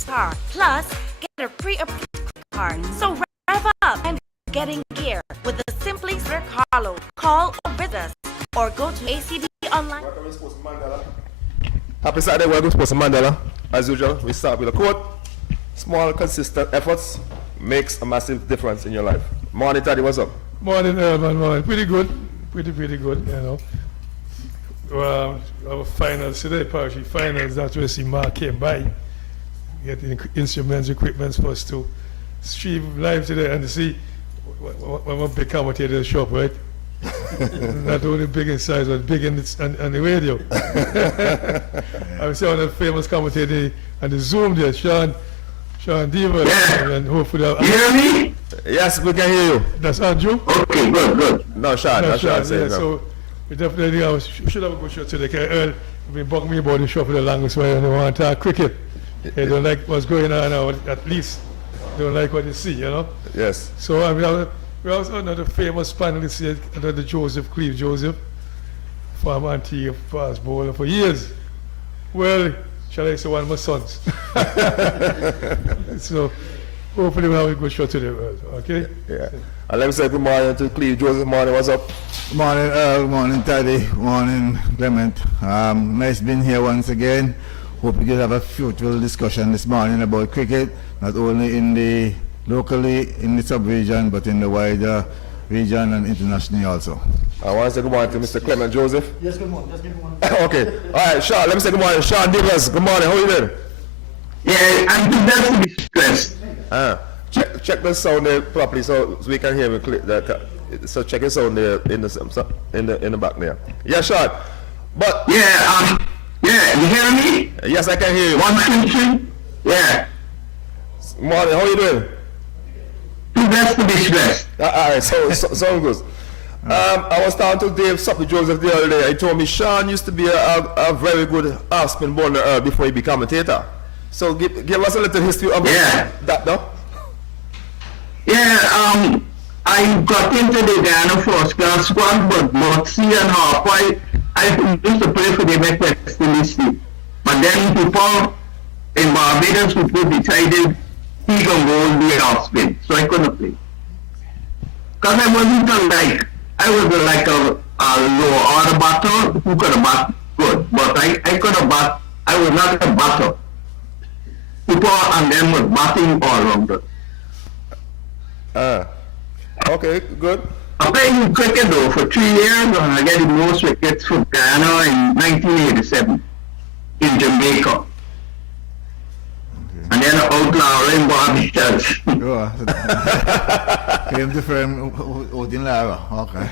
2-star. Plus, get a free approved card. So rev up and getting gear with the Simply Sir Carlo. Call or visit us or go to ACD online. Welcome to Sports Mandela. Happy Saturday, welcome to Sports Mandela. As usual, we start with a quote. Small, consistent efforts makes a massive difference in your life. Morning, Taddy, what's up? Morning, Urban, morning. Pretty good. Pretty good, you know. Our finals today, partially finals, that's where see Mark came by. Getting instruments, equipments for us to stream live today and to see when big commentators show up, right? Not only big in size, but big on the radio. I was seeing one of the famous commentators on the Zoom there, Sean Diva, and hopefully... You hear me? Yes, we can hear you. That's Andrew? Okay, good. No, Sean. Yeah, so we definitely should have a good show today. Earl been bugging me about the show for the longest while and they want to talk cricket. They don't like what's going on now, at least. They don't like what they see, you know? Yes. So we also another famous panelist here, another Cleve Joseph, former Antigua fast bowler for years. Well, shall I say one of my sons. So hopefully we'll have a good show today, okay? Yeah. And let me say good morning to Cleve Joseph. Morning, what's up? Good morning, Earl. Good morning, Taddy. Good morning, Clement. Nice being here once again. Hope we can have a fruitful discussion this morning about cricket, not only locally in the sub-region, but in the wider region and internationally also. I want to say good morning to Mr. Clement Joseph. Yes, good morning. Okay. All right, Sean, let me say good morning. Sean Divas, good morning. How are you doing? Yeah, I'm too bad to be stressed. Check the sound there properly so we can hear it. So check the sound there in the back there. Yeah, Sean. But Yeah, you hear me? yes, I can hear you. 1, 2, 3. Yeah, Morning. How are you doing? too bad to be stressed. All right, so good. I was talking to Dave Suppy Joseph the other day. He told me Sean used to be a very good half-spin bowler before he became a commentator. So give us a little history of that, no? Yeah, I got into the Ghana first class squad, but Moxie and Harper, I used to play for the West Indies team. But then people in Barbados, people decided he can go the off spin, so I couldn't play. Because I was like a low order batter who could have bat good, but I could have bat, I was not a batter. People and them was batting all rounder. Okay, good. I played cricket though for 3 years and I got the most wickets for Ghana in 1987 in Jamaica. Okay. And then outlaw in Barbados. Came to firm out in Lara. Okay.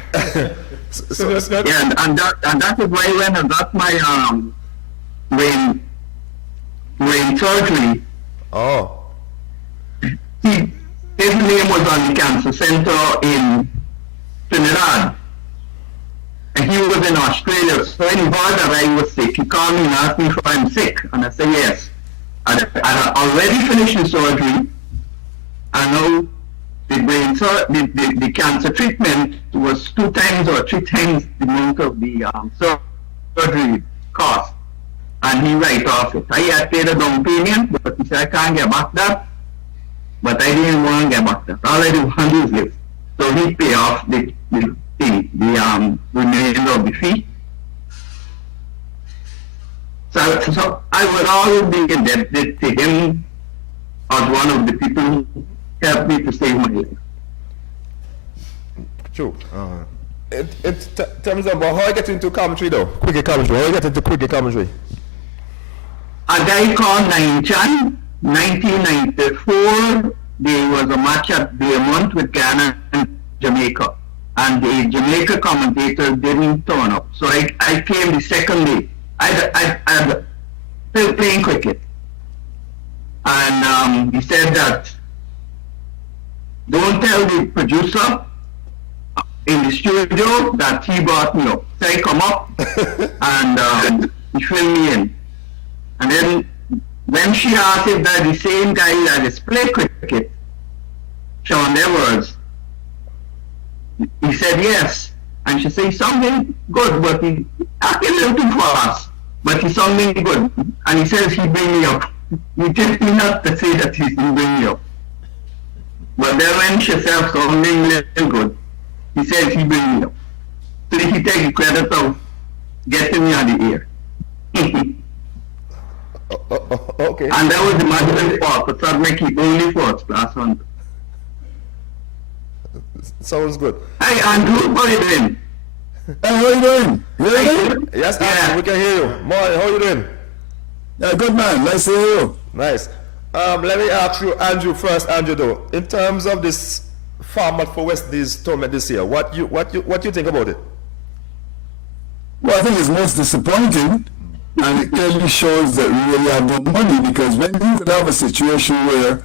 So that's Yeah, and that is why when I got my brain surgery, Oh. his name was on the cancer center in Trinidad. And he was in Australia. So when he heard that I was sick, he called me and asked me if I'm sick. And I said yes. I already finished the surgery. I know the cancer treatment was 2 times or 3 times the amount of the surgery cost. And he write off it. I had paid a down payment, but he said I can't get back that. But I didn't want to get back that. All I do want to do is live. So he pay off the remainder of the fee. So I would always be indebted to him as one of the people who helped me to save my life. True. In terms of how I get into commentary though, cricket commentary, how I get into cricket commentary? A guy called Naichan, 1994, there was a match at Beaumont with Ghana and Jamaica. And the Jamaica commentator didn't turn up. So I came the second day. I still playing cricket. And he said that, don't tell the producer in the studio that he brought me up. So I come up and he filled me in. And then when she asked if that the same guy that is play cricket, Sean Edwards, he said yes. And she said something good, but he acted a little too fast. But he's something good. And he says he bring me up. you just not to say that he's been bringing you up. But then when she self sounding little good, he says he bring you up. So he take the credit of getting me on the air. Okay. And that was the magistrate fault, but that make it only first class one. Sounds good. Hey Andrew, what are you doing? Hey, how you doing? You ready? Yes, Yeah. Andrew, we can hear you. Moy, how you doing? Yeah, good man. Nice to hear you. Nice. Let me ask you, Andrew, first, Andrew, though, in terms of this format for West Indies tournament this year, what you think about it? Well, I think it's most disappointing, and it clearly shows that we really have no money, because when you could have a situation where,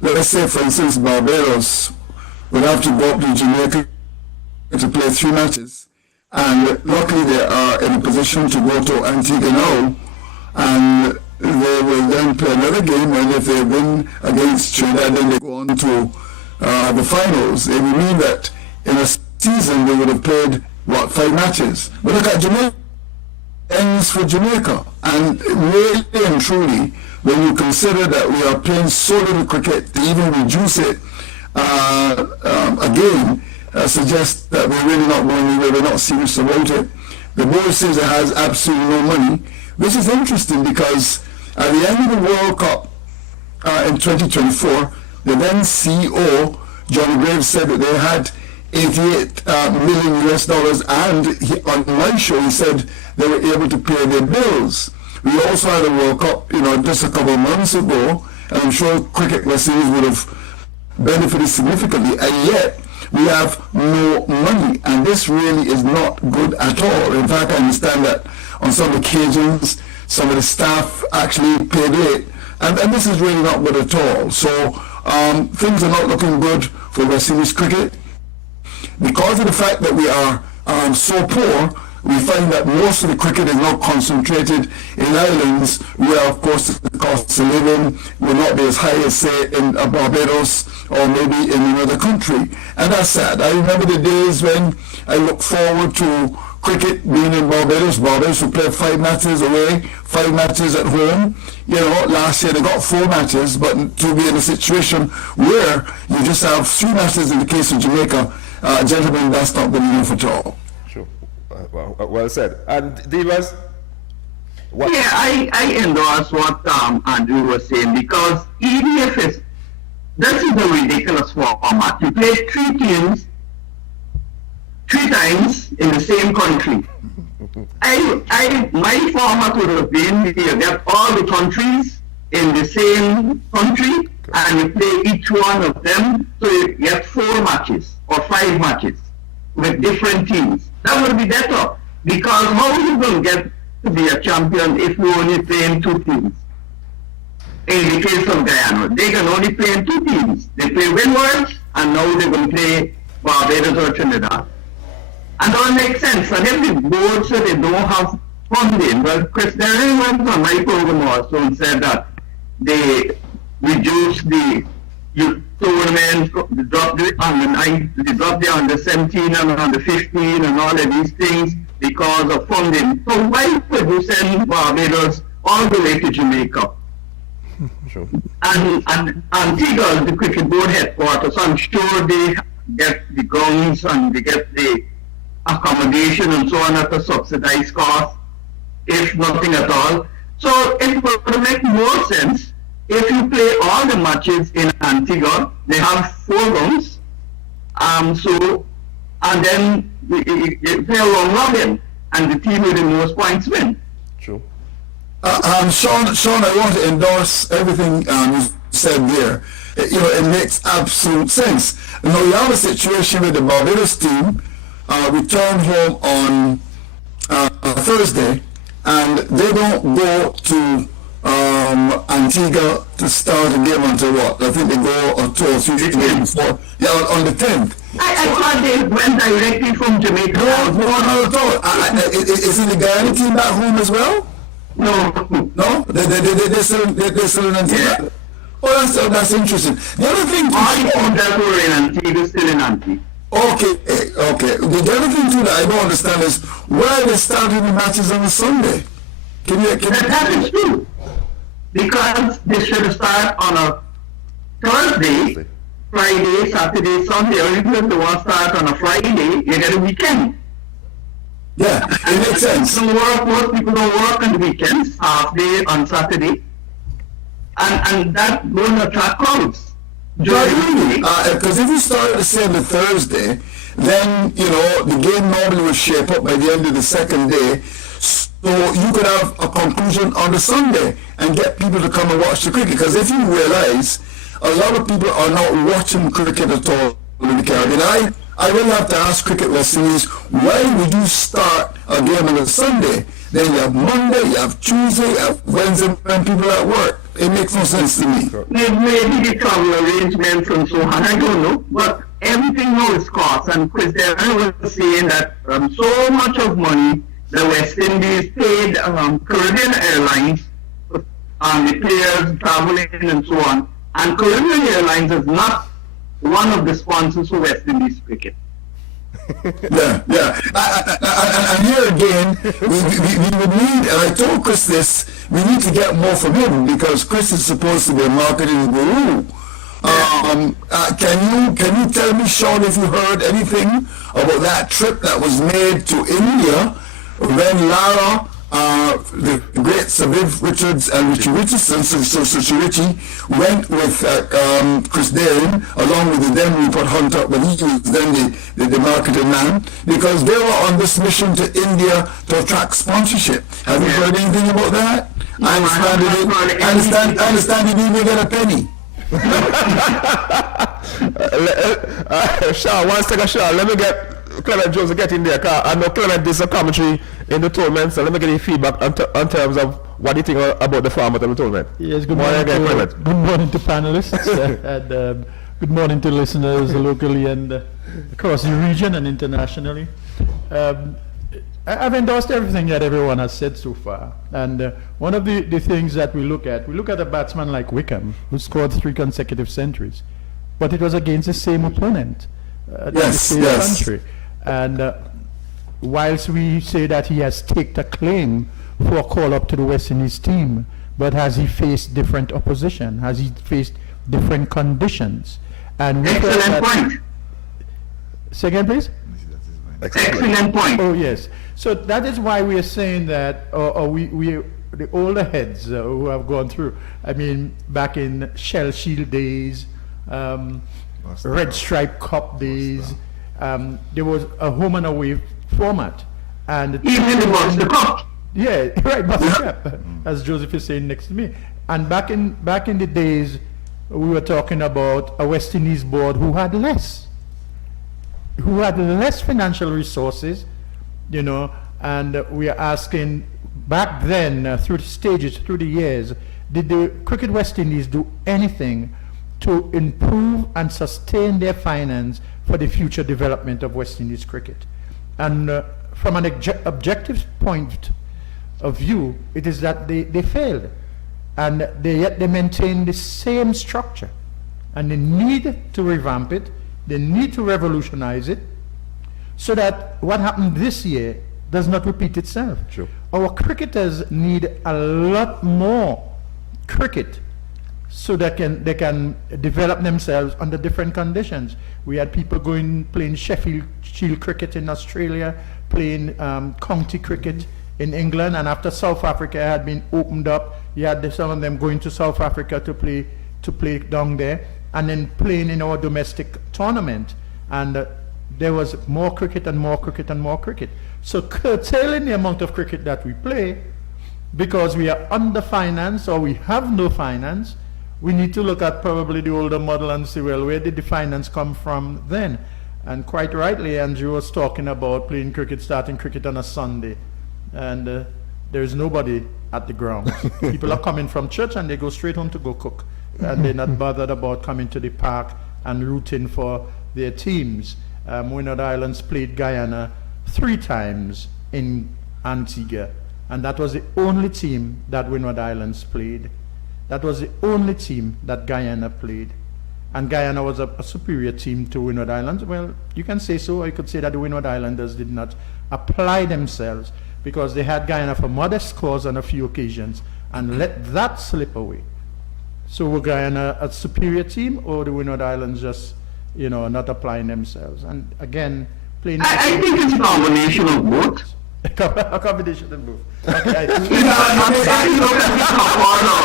let's say, for instance, Barbados would have to go up to Jamaica to play 3 matches, and luckily they are in a position to go to Antigua now, and they will then play another game, and if they win against Trinidad, then they go on to the finals. It would mean that in a season they would have played, 5 matches. But look at Jamaica, ends for Jamaica, and really and truly, when you consider that we are playing so little cricket, to even reduce it again, suggests that we're really not going anywhere, we're not serious about it. The board says it has absolutely no money, which is interesting because at the end of the World Cup in 2024, the then CEO, Johnny Graves, said that they had $88 million US, and on my show he said they were able to pay their bills. We also had a World Cup, just a couple of months ago, and I'm sure cricket listeners would have benefited significantly, and yet we have no money, and this really is not good at all. In fact, I understand that on some occasions some of the staff actually paid it, and this is really not good at all. So things are not looking good for West Indies cricket. Because of the fact that we are so poor, we find that most of the cricket is now concentrated in islands where, of course, the cost of living will not be as high as, say, in Barbados or maybe in another country. And that's sad. I remember the days when I look forward to cricket being in Barbados. Barbados would play 5 matches away, 5 matches at home. Last year they got 4 matches, but to be in a situation where you just have 3 matches in the case of Jamaica, gentlemen, that's not good enough at all. Sure. Well said. And Divas? What? Yeah, I endorse what Andrew was saying, because even if this is a ridiculous format. You play 3 teams 3 times in the same country. My format would have been, you get all the countries in the same country, and you play each one of them, so you get 4 matches or 5 matches with different teams. That would be better, because how are you going to get to be a champion if you only play in 2 teams? In the case of Guyana, they can only play in 2 teams. They play Windwards, and now they're going to play Barbados or Trinidad. And that makes sense. And if the board said they don't have funding, well, Chris Derry went on my program also and said that they reduced the youth tournament, they dropped the under 17 and under 15 and all of these things because of funding. So why would you send Barbados all the way to Jamaica? Sure. And Antigua, the cricket board headquarters, so I'm sure they get the grounds and they get the accommodation and so on at a subsidized cost, if nothing at all. So it would make more sense if you play all the matches in Antigua. They have 4 rounds, and then you play a round robin, and the team with the most points win. True. Sean, I want to endorse everything you said there. It makes absolute sense. Now we have a situation with the Barbados team. Returned home on Thursday, and they don't go to Antigua to start a game until what? I think they go 2 or 3 days before. Yeah, on the 10th. I thought they went directly from Jamaica. No, not at all. Is it the Guyana team back home as well? No. They're still in Antigua. Yeah. Oh, that's interesting. The other thing. All the teams that were in Antigua still in Antigua. Okay. The other thing too that I don't understand is why they started the matches on a Sunday. That is true. because they should start on a Thursday, Friday, Saturday, Sunday, or even if they want to start on a Friday, you get a weekend. Yeah, it makes sense. Most people don't work on the weekends, half day on Saturday, and that won't attract crowds. Not really, because if you started the same on Thursday, then, you know, the game normally will shape up by the end of the second day, so you could have a conclusion on the Sunday and get people to come and watch the cricket. Because if you realize, a lot of people are not watching cricket at all in the Caribbean. I will have to ask Cricket West Indies, why would you start a game on a Sunday? Then you have Monday, you have Tuesday, you have Wednesday when people are at work. It makes no sense to me. Maybe the travel arrangements and so on, I don't know. But everything now is cost. And Chris Darren was saying that so much of money the West Indies paid Caribbean Airlines, the players traveling and so on. And Caribbean Airlines is not one of the sponsors for West Indies cricket. Yeah. And here again, we would need, and I told Chris this, we need to get more from him because Chris is supposed to be a marketing guru. Can you tell me, Sean, if you heard anything about that trip that was made to India when Lara, the great Sir Viv Richards and Richie Richardson, so Richie went with Chris Darren along with the then Rupert Hunter, but he was then the marketing man, because they were on this mission to India to attract sponsorship. Have you heard anything about that? I understand you didn't even get a penny. Sean, one second, Sean. Let me get Clement Jones to get in there. Cause I know Clement did some commentary in the tournament, so let me get your feedback on terms of what do you think about the format of the tournament. Yes, good morning to panelists and good morning to listeners locally and across the region and internationally. I've endorsed everything that everyone has said so far, and one of the things that we look at a batsman like Wickham who scored 3 consecutive centuries, but it was against the same opponent, the same country, and whilst we say that he has staked a claim for a call-up to the West Indies team, but has he faced different opposition? Has he faced different conditions? And we Excellent point. Second, please. Excellent point. Oh yes. So that is why we are saying that, we the older heads who have gone through. I mean, back in Shell Shield days, Red Stripe Cup days, there was a home and away format, and even the Buster Cup. Yeah, right, Buster Cup, as Joseph is saying next to me. And back in the days, we were talking about a West Indies board who had less financial resources, you know, and we are asking back then, through the stages, through the years, did the Cricket West Indies do anything to improve and sustain their finance for the future development of West Indies cricket? And from an objective point of view, it is that they failed, and yet they maintain the same structure, and they need to revamp it, they need to revolutionize it, so that what happened this year does not repeat itself. Sure. Our cricketers need a lot more cricket so they can develop themselves under different conditions. We had people playing Sheffield Shield cricket in Australia, playing county cricket in England, and after South Africa had been opened up, you had some of them going to South Africa to play down there, and then playing in our domestic tournament, and there was more cricket and more cricket and more cricket. So curtailing the amount of cricket that we play because we are under-financed or we have no finance, we need to look at probably the older model and say, well, where did the finance come from then? And quite rightly, Andrew was talking about playing cricket, starting cricket on a Sunday, and there's nobody at the ground. People are coming from church and they go straight home to go cook, and they're not bothered about coming to the park and rooting for their teams. Windward Islands played Guyana 3 times in Antigua, and that was the only team that Windward Islands played. That was the only team that Guyana played. And Guyana was a superior team to Windward Islands. Well, you can say so, or you could say that the Windward Islanders did not apply themselves because they had Guyana for modest scores on a few occasions, and let that slip away. So we're going a superior team, or the Windward Islands just, not applying themselves? And again, playing. I think it's a combination of both. A combination of both. Okay, If you look at the top order,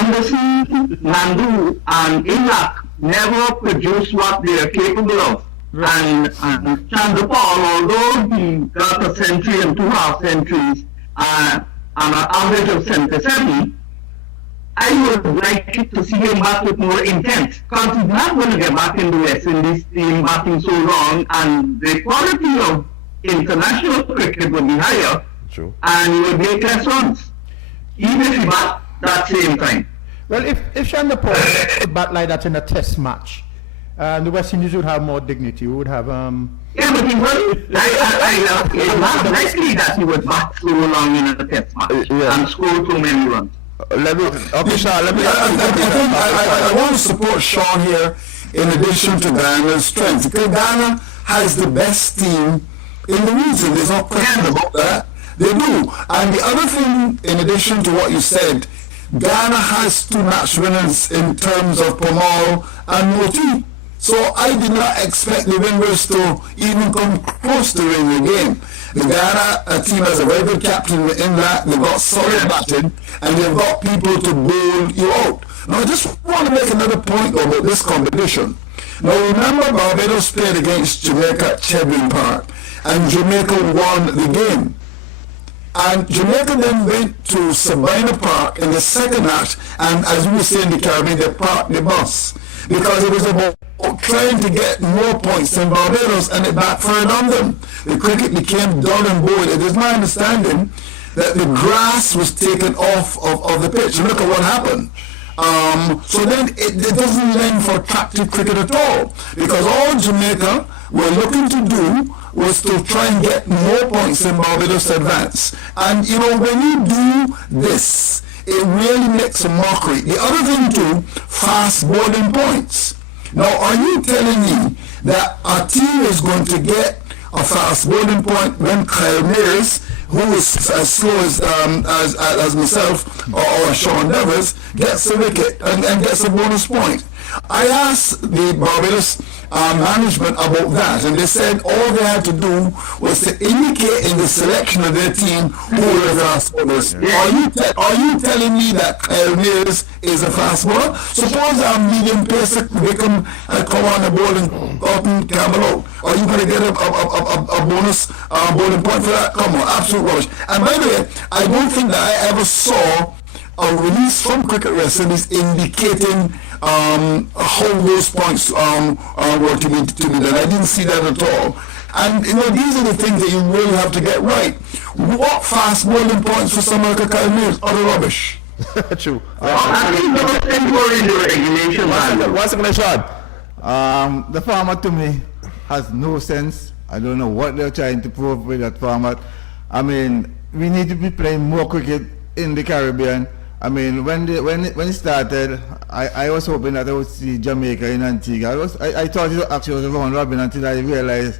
Anderson, Nandu, and Inak never produced what they are capable of. Right. And Chandra Paul, although he got a century and 2.5 centuries, and an average of 77, I would like to see him back with more intent, because he's not going to get back in the West Indies team batting so long, and the quality of international cricket would be higher, True. and he would make less runs, even if he bat that same time. Well, if Chandra Paul could bat like that in a test match, the West Indies would have more dignity. We would have Yeah, but he wouldn't. It's not likely that he would bat so long in a test match and score so many runs. Let me, okay, Sean, let me. I want to support Sean here in addition to Ghana's strength, because Ghana has the best team in the region. There's no question about that. They do. And the other thing, in addition to what you said, Ghana has 2 match winners in terms of Pamal and Moti. So I did not expect the Windwards to even come close to winning the game. The Ghana team has a very good captain in that. They've got solid batting, and they've got people to bowl you out. Now I just want to make another point about this competition. Now remember, Barbados played against Jamaica at Chedwin Park, and Jamaica won the game. And Jamaica then went to Sabina Park in the second match, and as we say in the Caribbean, they parked the bus, because it was about trying to get more points than Barbados, and it backfired on them. The cricket became dull and bored. It is my understanding that the grass was taken off of the pitch. Look at what happened. So then it doesn't lend for attractive cricket at all, because all Jamaica were looking to do was to try and get more points than Barbados to advance. And when you do this, it really makes a mockery. The other thing too, fast bowling points. Now, are you telling me that our team is going to get a fast bowling point when Kyle Mears, who is as slow as myself or Sean Devers, gets a wicket and gets a bonus point? I asked the Barbados management about that, and they said all they had to do was to indicate in the selection of their team who were the fast bowlers. Are you telling me that Kyle Mears is a fast bowler? Suppose our medium pacer become come on the ball and Cotton Campbell out. Are you going to get a bonus bowling point for that? Come on, absolute rubbish. And by the way, I don't think that I ever saw a release from Cricket West Indies indicating how those points were to be done. I didn't see that at all. And these are the things that you really have to get right. What fast bowling points for some like Kyle Mills? Utter rubbish. True. I think those things were in the regulation. One second, Sean. The format to me has no sense. I don't know what they're trying to prove with that format. I mean, we need to be playing more cricket in the Caribbean. I mean, when it started, I was hoping that I would see Jamaica in Antigua. I thought it actually was a round robin until I realized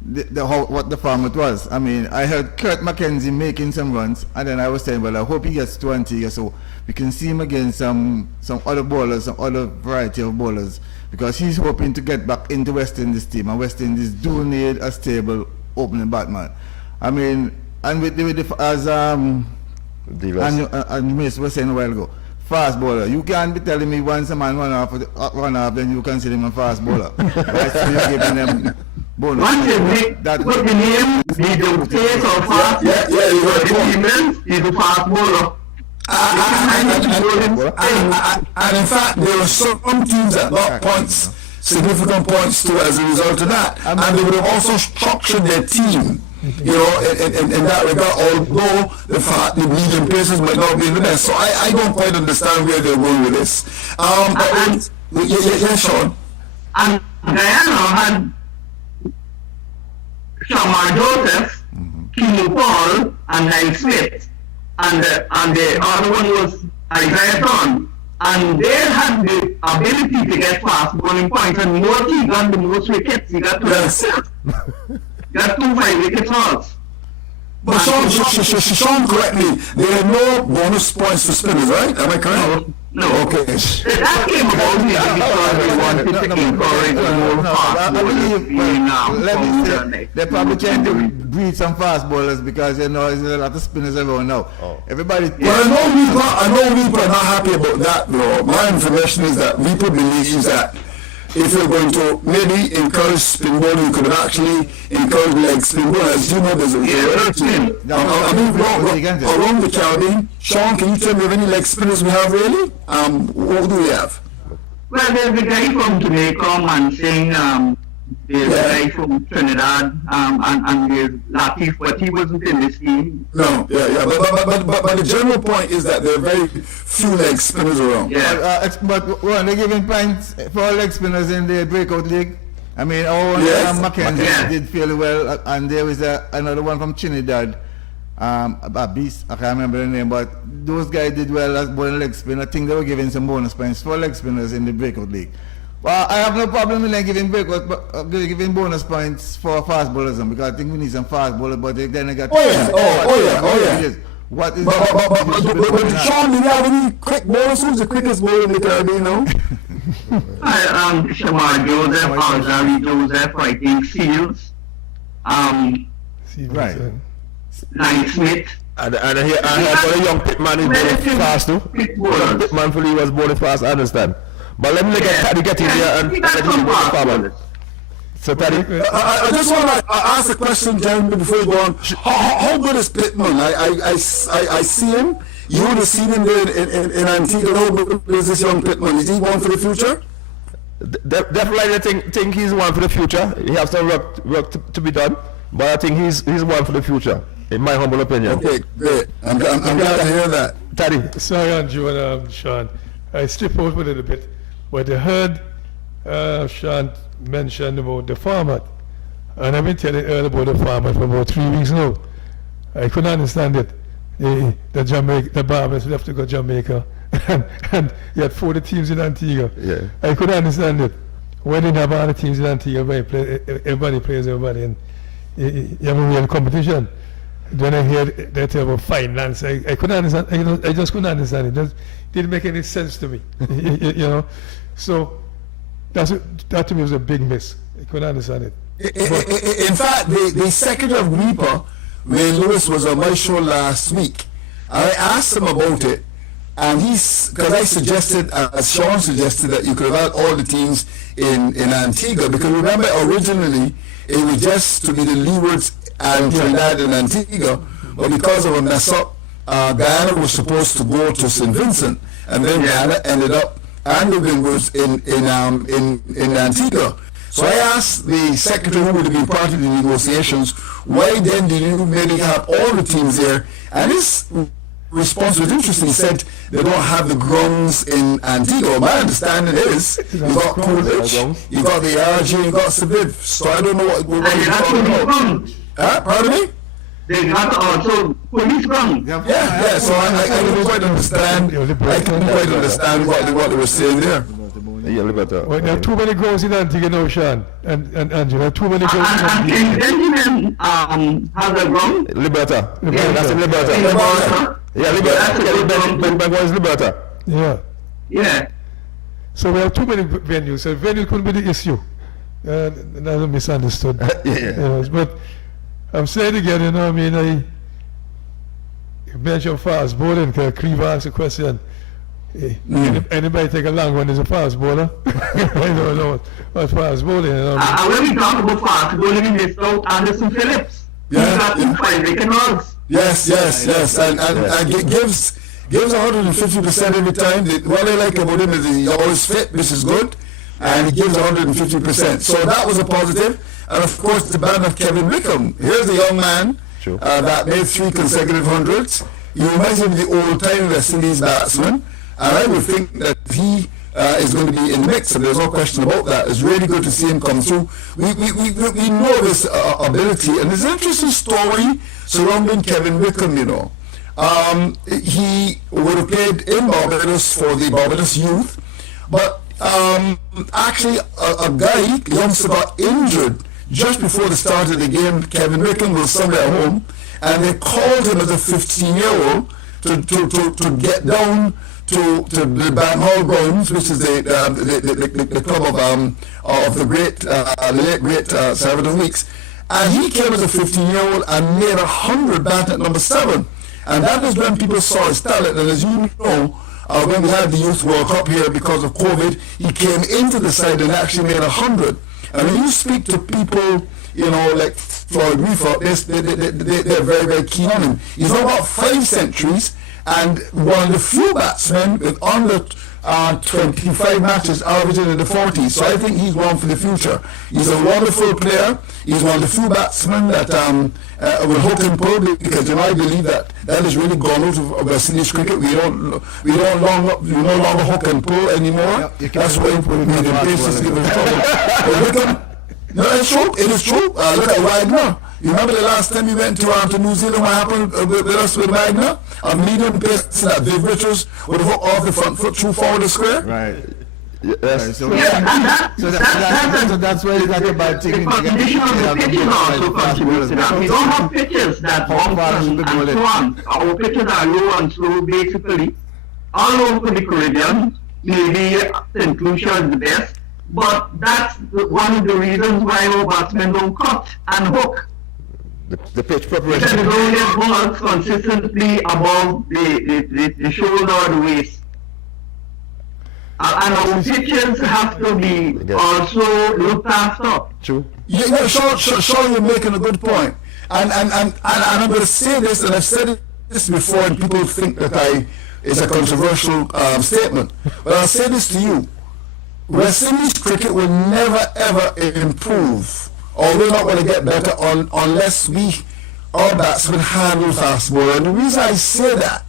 what the format was. I mean, I heard Kurt McKenzie making some runs, and then I was saying, well, I hope he gets to Antigua so we can see him against some other bowlers, some other variety of bowlers, because he's hoping to get back into West Indies team, and West Indies do need a stable opening batsman. I mean, and with the as and Miss was saying a while ago, fast bowler. You can't be telling me once a man run off, then you consider him a fast bowler. Right? So you're giving them bonus. Once you make the name, he don't say so fast. He's a fast bowler. And in fact, there were some teams that got points, significant points too, as a result of that. And they would have also structured their team, in that regard, although the medium pacers might not be the best. So I don't quite understand where they're going with this. Yeah, Sean. And Guyana had Shamar Joseph, Kimu Paul, and Niall Smith. And the other one was Isaiah Thorne. And they had the ability to get fast bowling points, and Morty got the most wickets. He got 2 5 wickets hauls. But Sean, correct me. There are no bonus points for spinners, right? Am I correct? No. Okay. That came about because they wanted to encourage more fast bowlers being let me say, next they're probably trying to century. breed some fast bowlers because you know there's a lot of spinners around now. Everybody. Well, I know Weeper are not happy about that, though. My information is that Weeper believes that if you're going to maybe encourage spin bowling, you could actually encourage leg spin bowling. As you know, there's a around the Caribbean. Sean, can you tell me of any leg spinners we have really? What do we have? Well, there's a guy from Jamaica, Mansing, there's a guy from Trinidad, and there's Latif, but he wasn't in this team. No, yeah. But the general point is that there are very few leg spinners around. Yeah. But they're giving points for leg spinners in the breakout league. I mean, Mackenzie did fairly well, and there was another one from Trinidad, a beast, I can't remember the name, but those guys did well as bowling leg spin. I think they were giving some bonus points for leg spinners in the breakout league. Well, I have no problem with them giving bonus points for fast bowlers because I think we need some fast bowlers, but then they got... Oh yeah. What is but Sean, do you have any quick bowlers? Who's the quickest bowler in the Caribbean now? Shamar Joseph, Alzari Joseph, I think Seals, Right. Nine Smith. And here, a young pitman is bowling fast too. Young pitman for was bowling fast, I understand. But let me look at Taddy get in here and get him forward. So Taddy, I just want to ask a question, gentlemen, before you go on. How good is Pittman? I see him. You would have seen him there in Antigua. How good is this young Pittman? Is he one for the future? definitely I think he's one for the future. He has some work to be done, but I think he's one for the future, in my humble opinion. Okay, great. I'm glad to hear that. Taddy. Sorry, Andrew and Sean. I strip out a little bit, but I heard Sean mention about the format, and I've been telling earlier about the format for about 3 weeks now. I couldn't understand it. The Barbers left to go Jamaica, and you had 40 teams in Antigua. Yeah. I couldn't understand it. Why didn't have all the teams in Antigua? Everybody plays everybody, and you have a real competition. Then I hear they talk about finance. I couldn't understand. I just couldn't understand it. It didn't make any sense to me. you know, so that to me was a big miss. I couldn't understand it. In fact, the secretary of WIPA, Wayne Lewis, was on my show last week. I asked him about it, and because I suggested, as Sean suggested, that you could have had all the teams in Antigua, because remember originally it was just to be the Leewards and Trinidad and Antigua, but because of a mess up, Guyana was supposed to go to St. Vincent, and then Guyana ended up, and the Wingers in Antigua. So I asked the secretary who would have been part of the negotiations, why then did you maybe have all the teams there? And his response was interesting. He said they don't have the grounds in Antigua. My understanding is you got Coolidge, you got the RG, you got Saviv. So I don't know what you're talking about. Pardon me? They got also police ground. Yeah, so I couldn't quite understand. What they were saying there. Yeah, Liberta. Well, there are too many goals in Antigua now, Sean, and Angela. There are too many goals in And Antigua. Benjamin has a ground. Liberta. Liberta. That's in Liberta. In the border. Yeah, Liberta. Ben is Liberta. Yeah. Yeah. So we have too many venues. So venue couldn't be the issue. That's misunderstood. Yeah. Yes, but I'm saying again, you know, I mean, I mentioned fast bowling because Cleve asked a question. Anybody take a long one as a fast bowler? I don't know what fast bowling. You know? When we talk about fast bowling, we missed out Anderson Phillips. Yeah, He got 5 wicket runs. Yes. And it gives 150% every time. What I like about him is he's always fit, which is good, and he gives 150%. So that was a positive. And of course, the ban of Kevin Wickham. Here's a young man that made 3 consecutive hundreds. You reminds me of the old-time West Indies batsman, and I would think that he is going to be in the mix, and there's no question about that. It's really good to see him come through. We know this ability, and there's an interesting story surrounding Kevin Wickham, you know. He would have played in Barbados for the Barbados youth, but actually a youngster got injured just before the start of the game, Kevin Wickham was somewhere at home, and they called him as a 15-year-old to get down to the Banhall grounds, which is the club of the late great Salvador Weeks, and he came as a 15-year-old and made 100 batting at number 7, and that is when people saw his talent. And as you know, when we had the Youth World Cup here because of COVID, he came into the side and actually made 100. And when you speak to people, you know, like Floyd Reefer, they're very, very keen on him. He's on about 5 centuries and one of the few batsmen with under 25 matches averaging in the 40s. So I think he's one for the future. He's a wonderful player. He's one of the few batsmen that will hook and pull, because you know, I believe that has really gone out of West Indies cricket. We no longer hook and pull anymore. Yeah, that's why we made the basis give us trouble. No, it's true. It is true. Look at Wagner. You remember the last time we went to New Zealand, what happened with us with Wagner? A medium pace that Viv Richards would hook off the front foot through forward the square. Right. Yes. So that's why it's not about taking the condition of the pitches also contributes to that. We don't have pitches that bounce and so on. Our pitches are low and slow basically. All over the Caribbean, maybe St. Lucia is the best, but that's one of the reasons why our batsmen don't cut and hook. The pitch preparation. Because they don't get balls consistently above the shoulder or the waist. And our pitches have to be also looked after. True. Yeah, Sean, you're making a good point. And I'm going to say this, and I've said this before, and people think that it's a controversial statement. But I'll say this to you. West Indies cricket will never ever improve, or we're not going to get better unless our batsmen handle fast ball. And the reason I say that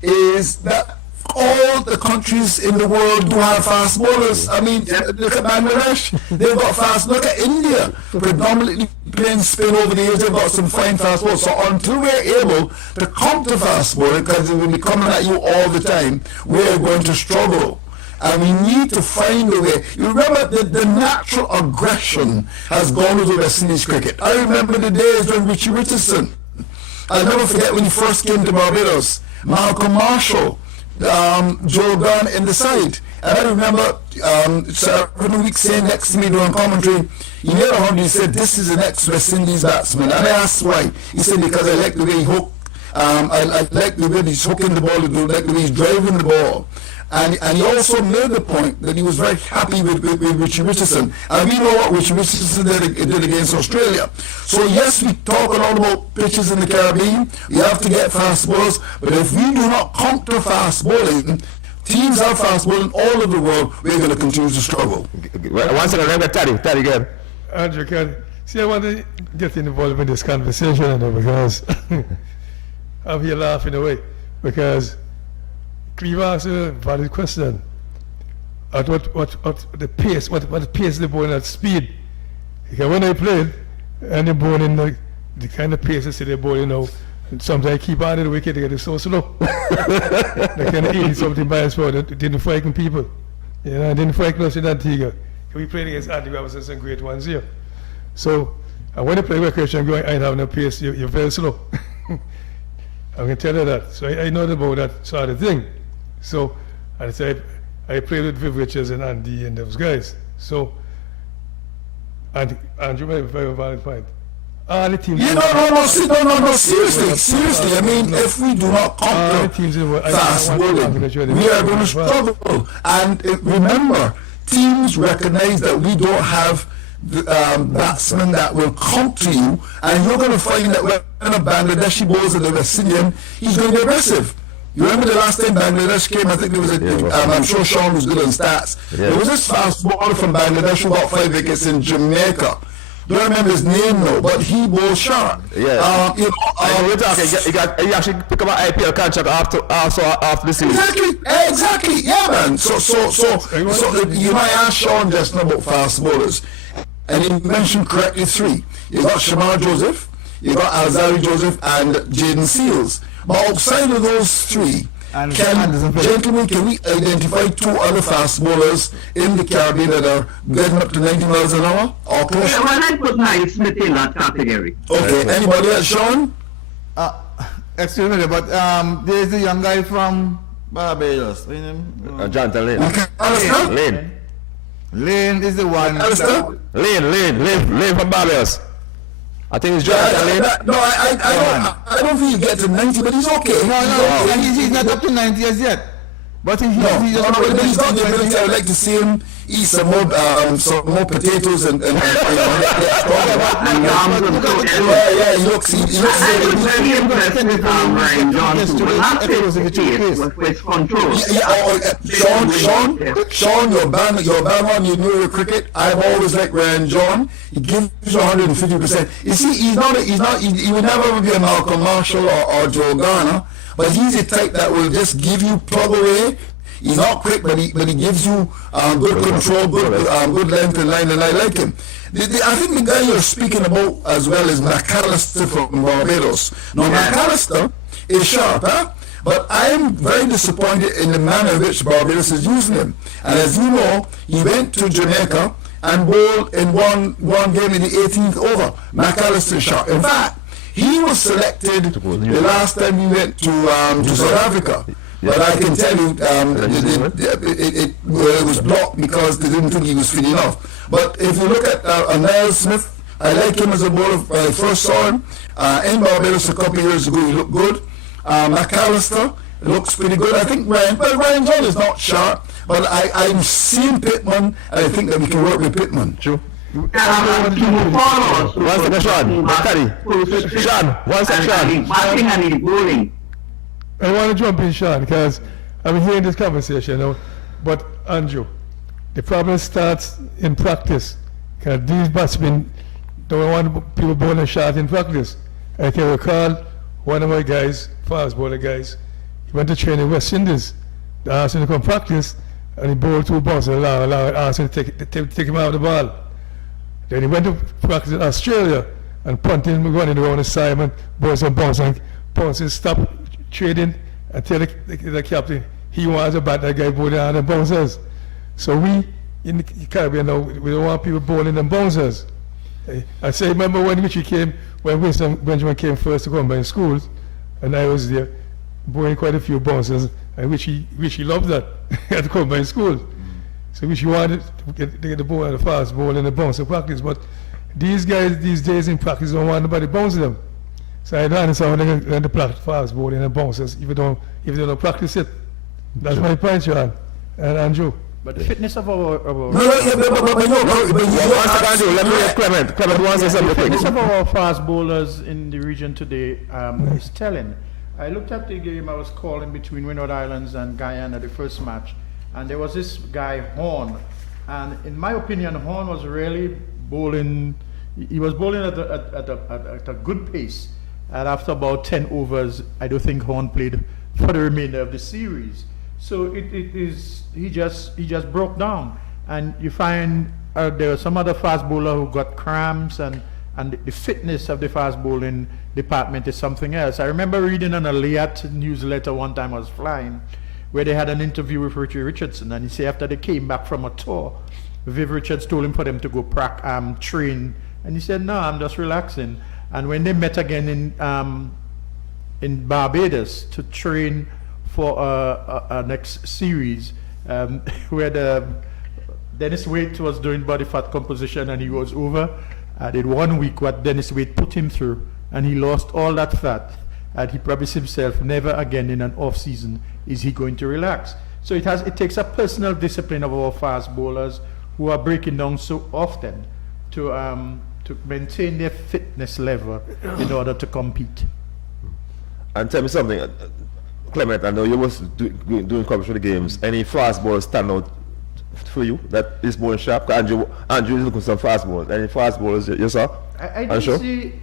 is that all the countries in the world do have fast bowlers. I mean, look at Bangladesh, they've got fast. Look at India, predominantly playing spin over the years, they've got some fine fast bowlers. So until we're able to counter fast bowling, because it will be coming at you all the time, we're going to struggle. And we need to find a way. You remember the natural aggression has gone into West Indies cricket. I remember the days when Richie Richardson, I'll never forget when he first came to Barbados, Malcolm Marshall, Joe Gunn in the side. And I remember Sir Evan Weeks saying next to me during commentary, he made 100, he said, this is the next West Indies batsman. And I asked why. He said, because I like the way he hooked. I like the way he's hooking the ball, I like the way he's driving the ball. And he also made the point that he was very happy with Richie Richardson. And we know what Richie Richardson did against Australia. So yes, we talk a lot about pitches in the Caribbean. We have to get fast bowlers. But if we do not counter fast bowling, teams have fast bowling all over the world, we're going to continue to struggle. One second, let me Taddy again. Andrew, see, I want to get involved in this conversation, you know, because I'm here laughing away. Because Cleve asked a valid question. At what the pace, what pace the ball at speed. Because when I played, and the ball in the kind of pace they ball, you know, sometimes I keep on the wicket, they get so slow. They kind of 80-something miles per hour, didn't frighten people. You know, didn't frighten us in Antigua. We played against Antigua, I was in some great ones here. So, when you play recreation going, I ain't having a pace, you're very slow. I can tell you that. So I know about that sort of thing. So, and I played with Viv Richards and Andy and those guys. So, and Andrew made a very valid point. All the teams. Yeah, no, seriously. I mean, if we do not counter fast bowling, we are going to struggle. And remember, teams recognize that we don't have batsmen that will counter you, and you're going to find that when a Bangladeshi bowls at the West Indian, he's going to be aggressive. You remember the last time Bangladesh came? I think there was I'm sure Sean was good on stats. There was this fast bowler from Bangladesh who got 5 wickets in Jamaica. Don't remember his name though, but he bowled sharp. Yeah. We're talking. He actually picked up an IPL contract after the season. Exactly. Yeah, man. So you might ask Sean just now about fast bowlers, and he mentioned correctly 3. You got Shamar Joseph, you got Alzari Joseph, and Jaden Seals. But outside of those 3, And Anderson Phillips. Gentlemen, can we identify 2 other fast bowlers in the Caribbean that are getting up to 90 miles an hour? Or close? Yeah, well, I put Naismith in that category. Okay, anybody else, Sean? Excuse me, but there's a young guy from Barbados. What's his name? Jonathan Lane. Alistair? Lane. Lane is the one. Alistair? Lane from Barbados. I think it's Jonathan Lane. No, I don't think you get to 90, but he's okay. No, he's not up to 90 years yet. But he's just He's got the ability. I'd like to see him eat some more potatoes and And he looks I was very impressed with Ryan Johnson. But not with control. Sean, your Batman, you know your cricket. I've always liked Ryan John. He gives you 150%. You see, he would never be a Malcolm Marshall or Joe Garner, but he's the type that will just give you plug away. He's not quick, but he gives you good control, good length and line, and I like him. I think the guy you're speaking about as well is McAllister from Barbados. Now, McAllister is sharp, huh? But I'm very disappointed in the manner in which Barbados is using him. And as you know, he went to Jamaica and bowled in one game in the 18th over. McAllister sharp. In fact, he was selected the last time we went to South Africa. But I can tell you, it was blocked because they didn't think he was fit enough. But if you look at Niall Smith, I like him as a bowler. When I first saw him in Barbados a couple of years ago, he looked good. McAllister looks pretty good. I think Ryan John is not sharp, but I'm seeing Pittman, and I think that we can work with Pittman. True. One second, Sean. Sean, one second, Sean. Batting and bowling. I want to jump in, Sean, because I'm hearing this conversation, you know, but Andrew, the problem starts in practice, because these batsmen don't want people bowling shot in practice. I can recall one of my guys, fast bowler guys, he went to train in West Indies. They asked him to come practice, and he bowled 2 balls, and asked him to take him out of the ball. Then he went to practice in Australia, and punting, running around the Simon, bowls and bounce, and bounces, stop trading, and tell the captain he wants to bat that guy bowling on the bouncers. So we in the Caribbean now, we don't want people bowling them bouncers. I say, remember when Richie came, when Winston Benjamin came first to come by in school, and I was there bowling quite a few bouncers, and Richie loved that to come by in school. So Richie wanted to get the ball and the fast ball and the bouncer practice, but these guys these days in practice don't want nobody bouncing them. So I don't understand when they're going to fast bowling and bouncers if they don't practice it. That's my point, Sean and Andrew. But the fitness of our Clement wants to say something. the fitness of our fast bowlers in the region today is telling. I looked at the game I was calling between Windward Islands and Guyana, the first match, and there was this guy Horn, and in my opinion, Horn was really bowling. He was bowling at a good pace. And after about 10 overs, I don't think Horn played for the remainder of the series. So he just broke down. And you find there are some other fast bowler who got cramps, and the fitness of the fast bowling department is something else. I remember reading on a Liat newsletter one time I was flying, where they had an interview with Richie Richardson, and he said after they came back from a tour, Viv Richards told him for them to go train, and he said, no, I'm just relaxing. And when they met again in Barbados to train for a next series, where Dennis Waite was doing body fat composition and he was over, in 1 week what Dennis Waite put him through, and he lost all that fat, and he promised himself never again in an off season is he going to relax. So it takes a personal discipline of our fast bowlers who are breaking down so often to maintain their fitness level in order to compete. And tell me something, Clement, I know you was doing coverage for the games. Any fast balls stand out for you that is bowling sharp? Andrew is looking for some fast balls. Any fast balls you saw? I did see,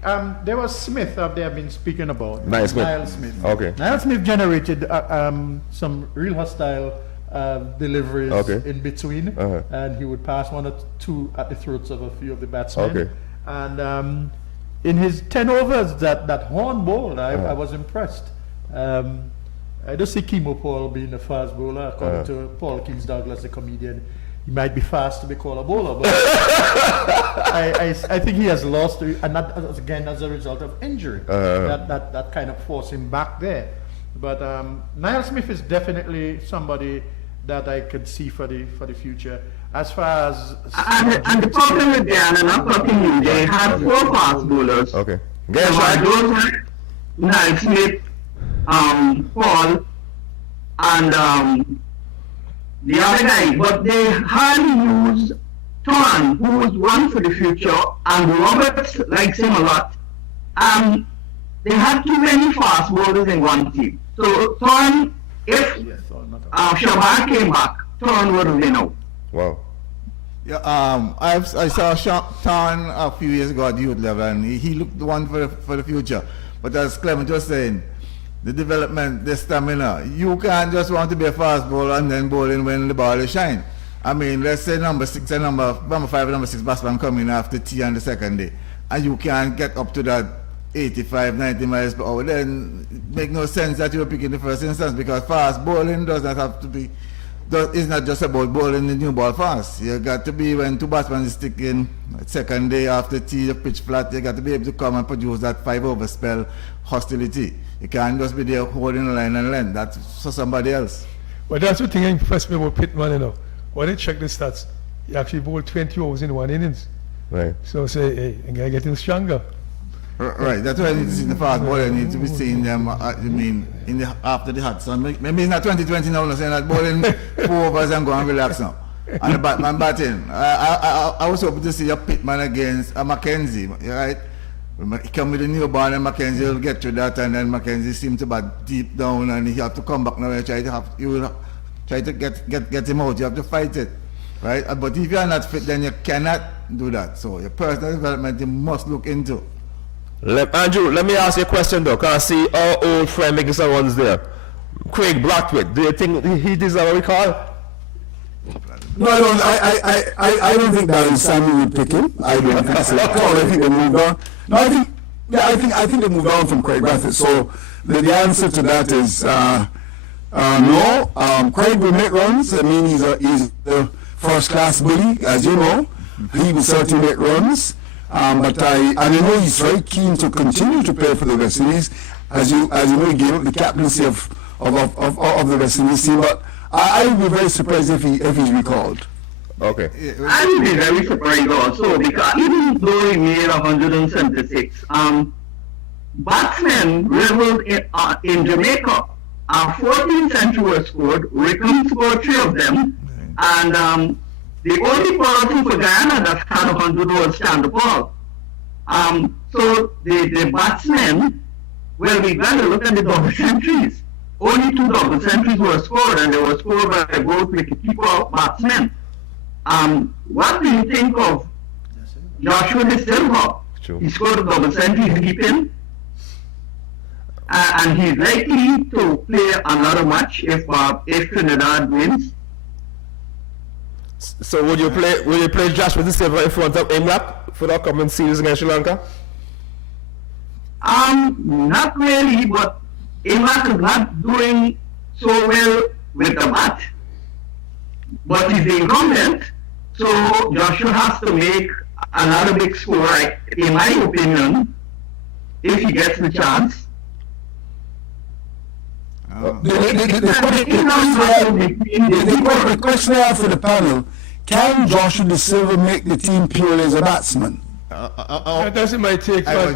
there was Smith they have been speaking about. Niall Smith. Okay. Niall Smith generated some real hostile deliveries in between, and he would pass 1 or 2 at the throats of a few of the batsmen. Okay. And in his 10 overs that Horn bowled, I was impressed. I don't see Kimo Paul being a fast bowler. According to Paul Kings Douglas, the comedian, he might be fast to be called a bowler, but I think he has lost, and not again as a result of injury. That kind of forced him back there. But Niall Smith is definitely somebody that I could see for the future. As far as and the problem with Ghana, not talking you, they have 4 fast bowlers. Okay. Those were Niall Smith, Paul, and the other guy, but they hardly use Thorne, who was one for the future, and Roberts likes him a lot. They had too many fast bowlers in one team. So Thorne, if Shaban came back, Thorne would have been out. Wow. Yeah, I saw Thorne a few years ago at youth level, and he looked the one for the future. But as Clement was saying, the development, the stamina, you can't just want to be a fast bowler and then bowling when the ball is shine. I mean, let's say number 6 and number 5 and number 6 batsman come in after tea on the second day, and you can't get up to that 85, 90 miles per hour, then it makes no sense that you're picking the first instance, because fast bowling does not have to be, it's not just about bowling the new ball fast. You got to be, when 2 batsmen stick in second day after tea, the pitch flat, you got to be able to come and produce that 5-over spell hostility. You can't just be there holding the line and length. That's for somebody else. But that's the thing that impressed me about Pittman, you know. When I check the stats, he actually bowled 20 overs in 1 innings. Right. So say, hey, the guy getting stronger. Right, that's why I need to see the fast bowler. I need to be seeing them, after the hot sun. Maybe it's not 2020 now, I'm saying that bowling 4 overs and go and relax now. And the batman batting. I was hoping to see a Pittman against a Mackenzie, right? He come with a new ball and Mackenzie will get to that, and then Mackenzie seems to bat deep down, and he have to come back now and you will try to get him out. You have to fight it, right? But if you are not fit, then you cannot do that. So your personal development you must look into. Andrew, let me ask you a question though. Can I see our old friend making some runs there? Craig Blackwood, do you think he deserves a recall? No, I don't think Darren Samuel would pick him. I don't think so at all. I think they moved on. No, I think they moved on from Craig Blackwood. So the answer to that is no. Craig will make runs. I mean, he's a first-class bully, as you know. He will certainly make runs. But I know he's very keen to continue to play for the West Indies. As you know, he gave up the captaincy of the West Indies team. But I would be very surprised if he's recalled. Okay. I would be very surprised also, because even though he made 176, batsmen reveled in Jamaica. 14 centuries were scored. Wickham scored 3 of them, and the only person for Guyana that had 100 was Chandler Paul. So the batsmen, well, we got to look at the double centuries. Only 2 double centuries were scored, and they were scored by both wicketkeeper batsmen. What do you think of Joshua De Silva? He scored a double century in keeping, and he's likely to play another match if Trinidad wins. So would you play Joshua De Silva in front of Imlap for the upcoming series against Sri Lanka? Not really, but Imlap is not doing so well with the bat. But he's the incumbent, so Joshua has to make another big score, in my opinion, if he gets the chance. The question I have for the panel: can Joshua De Silva make the team purely as a batsman? That's in my take. Andrew,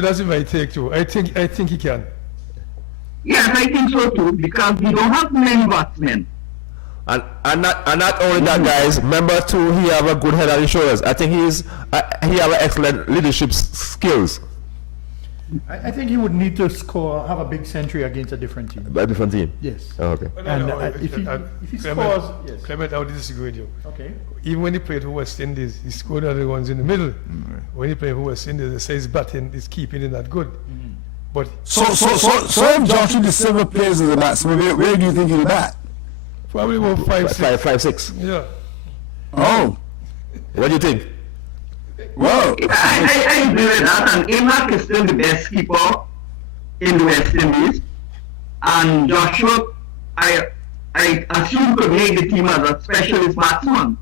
that's in my take too. I think he can. Yes, I think so too, because we don't have many batsmen. And not only that, guys. Remember too, he have a good head on his shoulders. I think he have excellent leadership skills. I think he would need to have a big century against a different team. A different team. Yes. Oh, okay. And if he scores, yes. Clement, I would disagree with you. Okay. Even when he played for West Indies, he scored other ones in the middle. When he played for West Indies, they say his batting, his keeping is not good. But So if Joshua De Silva plays as a batsman, where do you think he'll bat? probably about 5'6". 5'6". Yeah. Oh, What do you think? well, I agree with that, and Imlap is still the best keeper in the West Indies, and Joshua, I assume could make the team as a specialist batsman,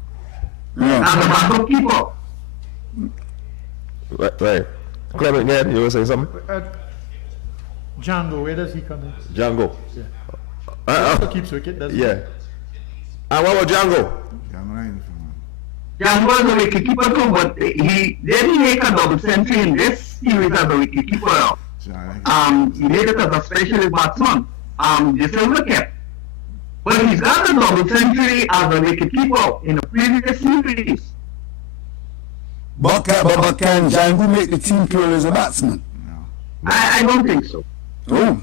as a backup keeper. Right. Clement, again, you were saying something? Django, where does he come in? Django. He also keeps wicket, doesn't he? Yeah. And what about Django? Django was a wicketkeeper too, but he didn't make a double century in this series as a wicketkeeper. He made it as a specialist batsman. The silver cap. But he's got a double century as a wicketkeeper in the previous series. But can Django make the team purely as a batsman? I don't think so. Oh.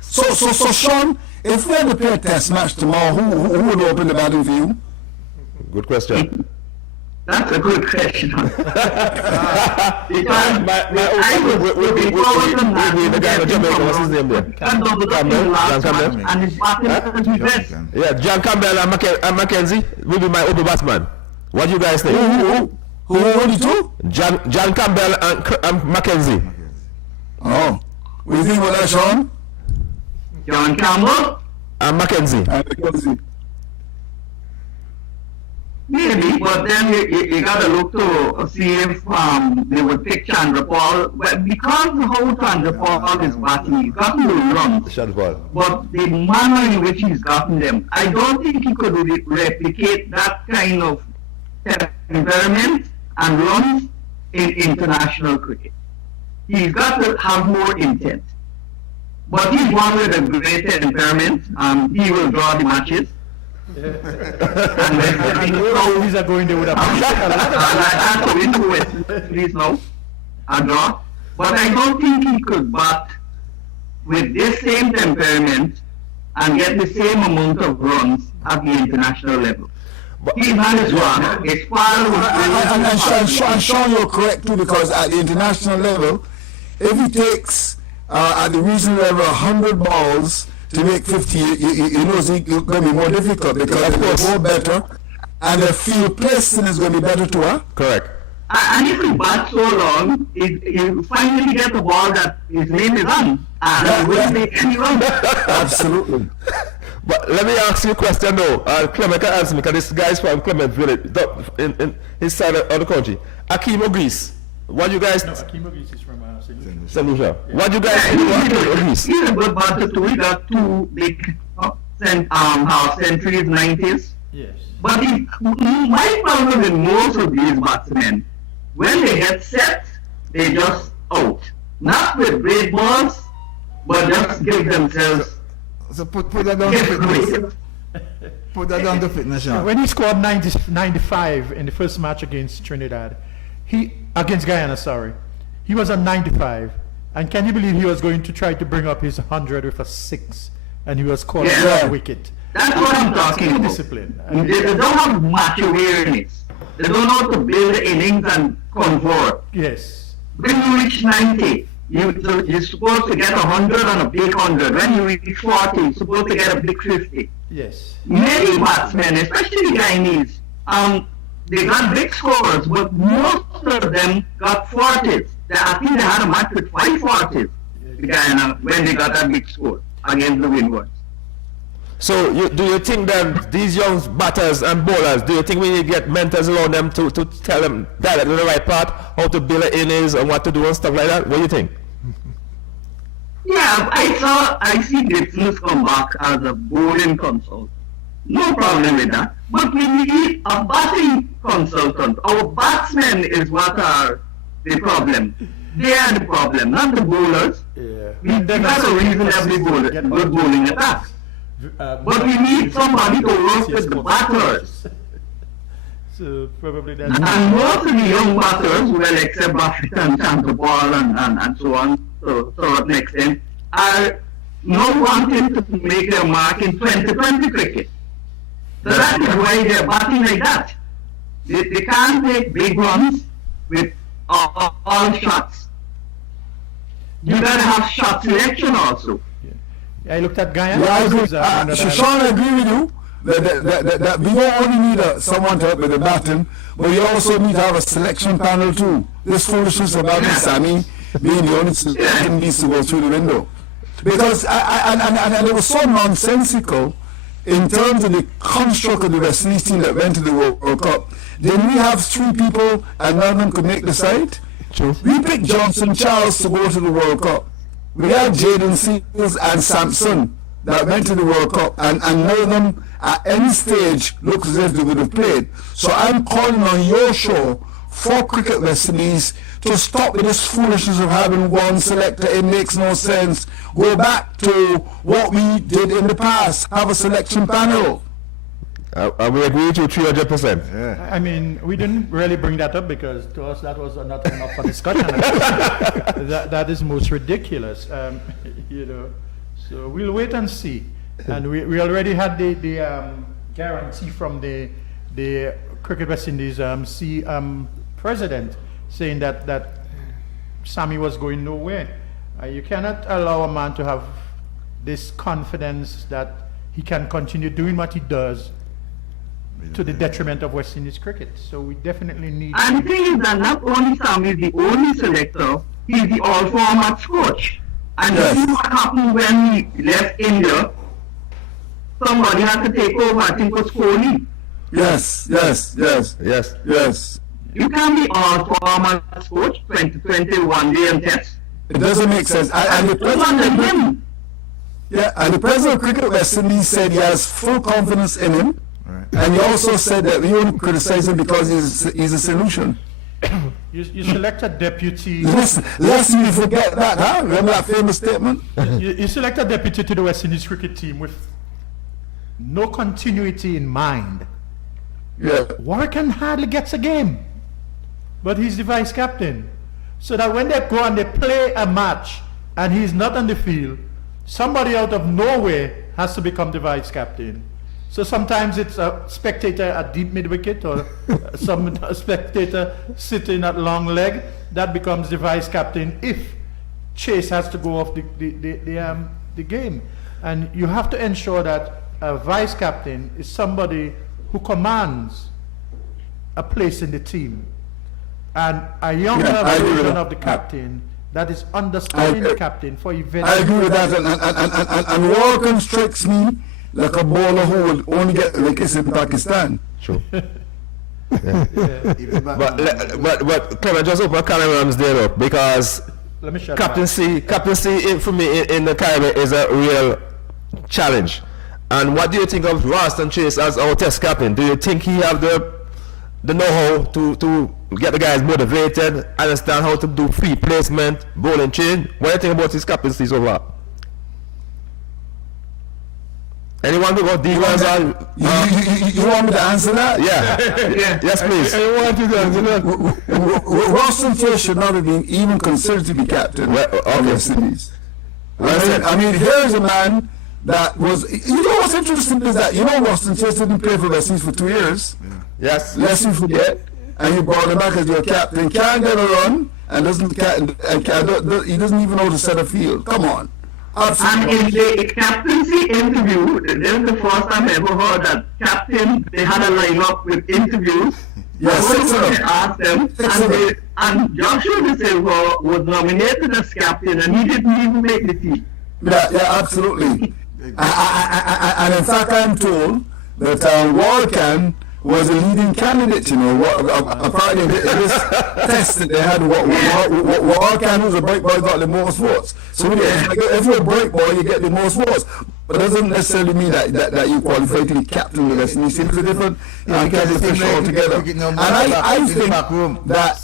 So Sean, if we had to play a test match tomorrow, who would open the batting for you? Good question. That's a good question. Because the guy in Jamaica, what's his name there? And his batting best. Yeah, John Campbell and Mackenzie will be my open batsman. What do you guys think? Who the two? John Campbell and Mackenzie. Oh. What do you think about that, Sean? John Campbell? And Mackenzie. Maybe, but then you gotta look to see if they would pick Chandra Paul. But because how Chandra Paul is batting, he's gotten the runs. But the manner in which he's gotten them, I don't think he could replicate that kind of temperament and runs in international cricket. He's got to have more intent. But he's one with a great temperament. He will draw the matches. And these are going there with a I go into West Indies now, a draw. But I don't think he could bat with this same temperament and get the same amount of runs at the international level. He's not as one. It's far And Sean, you're correct too, because at the international level, if he takes at the regional level 100 balls to make 50, you know it's going to be more difficult because they're more better and the field placing is going to be better too, huh? Correct. And if he bats so long, you finally get the ball that his name is on, and he will make any run. Absolutely. But let me ask you a question though. Clement can answer me because this guy's from Clement Village, in his side of the country. Akeem Ogris. What you guys? No, Akeem Ogris is from St. Lucia. What you guys think about Ogris? He's a good batter too. He got 2 big half centuries, 90s. Yes. But my problem with most of these batsmen, when they get set, they just out. Not with great balls, but just give themselves. So put that down to fitness. Put that down to fitness, Sean. When he scored 95 in the first match against Trinidad, against Guyana, sorry, he was on 95. And can you believe he was going to try to bring up his 100 with a 6, and he was caught on a wicket? That's what I'm talking about. Discipline. They don't have much awareness. They don't know how to build innings and convert. Yes. When you reach 90, you're supposed to get 100 on a big 100. When you reach 40, you're supposed to get a big 50. Yes. Many batsmen, especially Guyanese, they got big scores, but most of them got 40s. I think they had a match with 5 40s, Guyana, when they got that big score against the Windwards. So do you think that these young batters and bowlers, do you think we need to get mentors around them to tell them directly the right path, how to build an innings and what to do and stuff like that? What do you think? Yeah, I see Gibson's come back as a bowling consultant. No problem with that. But we need a batting consultant. Our batsmen is what are the problem. They are the problem, not the bowlers. Yeah. We got a reasonably good bowling attack. But we need somebody to work with the batters. So probably that's and most of the young batters, well, except Buffett and Santa Paul and so on, so an extent, are not wanting to make their mark in 2020 cricket. So that is why they're batting like that. They can't take big runs with all shots. You gotta have shot selection also. I looked at Guyana. Yeah, I agree. Sean, I agree with you that we don't only need someone to help with the batting, but you also need to have a selection panel too. This foolishness about this, I mean, being the only selection needs to go through the window. Because, and it was so nonsensical in terms of the construct of the West Indies team that went to the World Cup. Then we have 3 people and none of them could make the side. True. We picked Johnson Charles to go to the World Cup. We had Jaden Seals and Sampson that went to the World Cup, and none of them at any stage looks as if they would have played. So I'm calling on your show for Cricket West Indies to stop with this foolishness of having one selector. It makes no sense. Go back to what we did in the past. Have a selection panel. We agree with you 300%. Yeah. I mean, we didn't really bring that up because to us that was not enough for discussion. that is most ridiculous, you know. So we'll wait and see. And we already had the guarantee from the Cricket West Indies president saying that Sammy was going nowhere. You cannot allow a man to have this confidence that he can continue doing what he does to the detriment of West Indies cricket. So we definitely need... And the thing is that not only Sam is the only selector, he's the all-format coach. And Yes. you see what happened when he left India? Somebody had to take over, I think it was Kohli. Yes. You can't be all-format coach 2021 day and test. It doesn't make sense. And the It wasn't president, him. and the president of Cricket West Indies said he has full confidence in him. And he also said that we only criticize him because he's a solution. You select a deputy... Lest we forget that, huh? Remember that famous statement? you select a deputy to the West Indies cricket team with no continuity in mind. Yeah. Warrican hardly gets a game, but he's the vice captain. So that when they go and they play a match and he's not on the field, somebody out of nowhere has to become the vice captain. So sometimes it's a spectator at deep mid-wicket or some spectator sitting at long leg that becomes the vice captain if Chase has to go off the game. And you have to ensure that a vice captain is somebody who commands a place in the team, and a younger I agree with version that. of the captain that is understanding the captain for events. I agree with that. And Warrican strikes me like a bowler who will only get wickets in Pakistan. True. Even back But Clement, just open Cameron's there up because Let me shut captaincy for me in the Caribbean is a real challenge. And what do you think of Ralston Chase as our test captain? Do you think he have the know-how to get the guys motivated, understand how to do free placement, bowling change? What do you think about his captaincy so far? Anyone who got D-Guns on? You want me to answer that? Yeah. Yes, please. I want you to answer that. Ralston Chase should not have been even considered to be captain Well, of okay. West Indies. Well said. I mean, here's a man that was... You know what's interesting is that, Ralston Chase didn't play for West Indies for 2 years. Yes. Lest you forget. And you brought him back as your captain. Can't get a run and he doesn't even know how to set a field. Come on. And in the captaincy interview, this is the first time I ever heard that captain, they had a lineup with interviews. Yes, six of them. They asked them, and Joshua De Silva was nominated as captain and he didn't even make the team. Yeah, absolutely. And in fact, I'm told that Warrican was a leading candidate, apparently in this test that they had, Warrican was a break boy, got the most votes. So if you're a break boy, you get the most votes. But that doesn't necessarily mean that you qualify to be captain of the West Indies. It's a different fish altogether. And I think that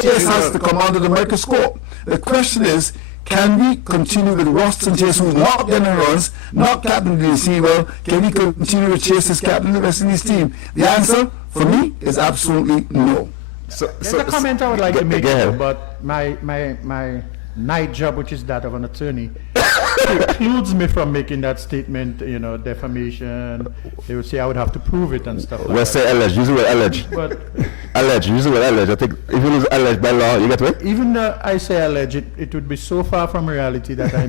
Chase has to come under the microscope. The question is, can we continue with Ralston Chase, who's not getting runs, not captain of the receiver? Can we continue with Chase as captain of the West Indies team? The answer, for me, is absolutely no. There's a comment I would like to make about my night job, which is that of an attorney, precludes me from making that statement, defamation. They would say I would have to prove it and stuff like We'll that. say alleged. Use the word alleged. But Use the word alleged. I think if you use alleged by law, you get it? even though I say alleged, it would be so far from reality that I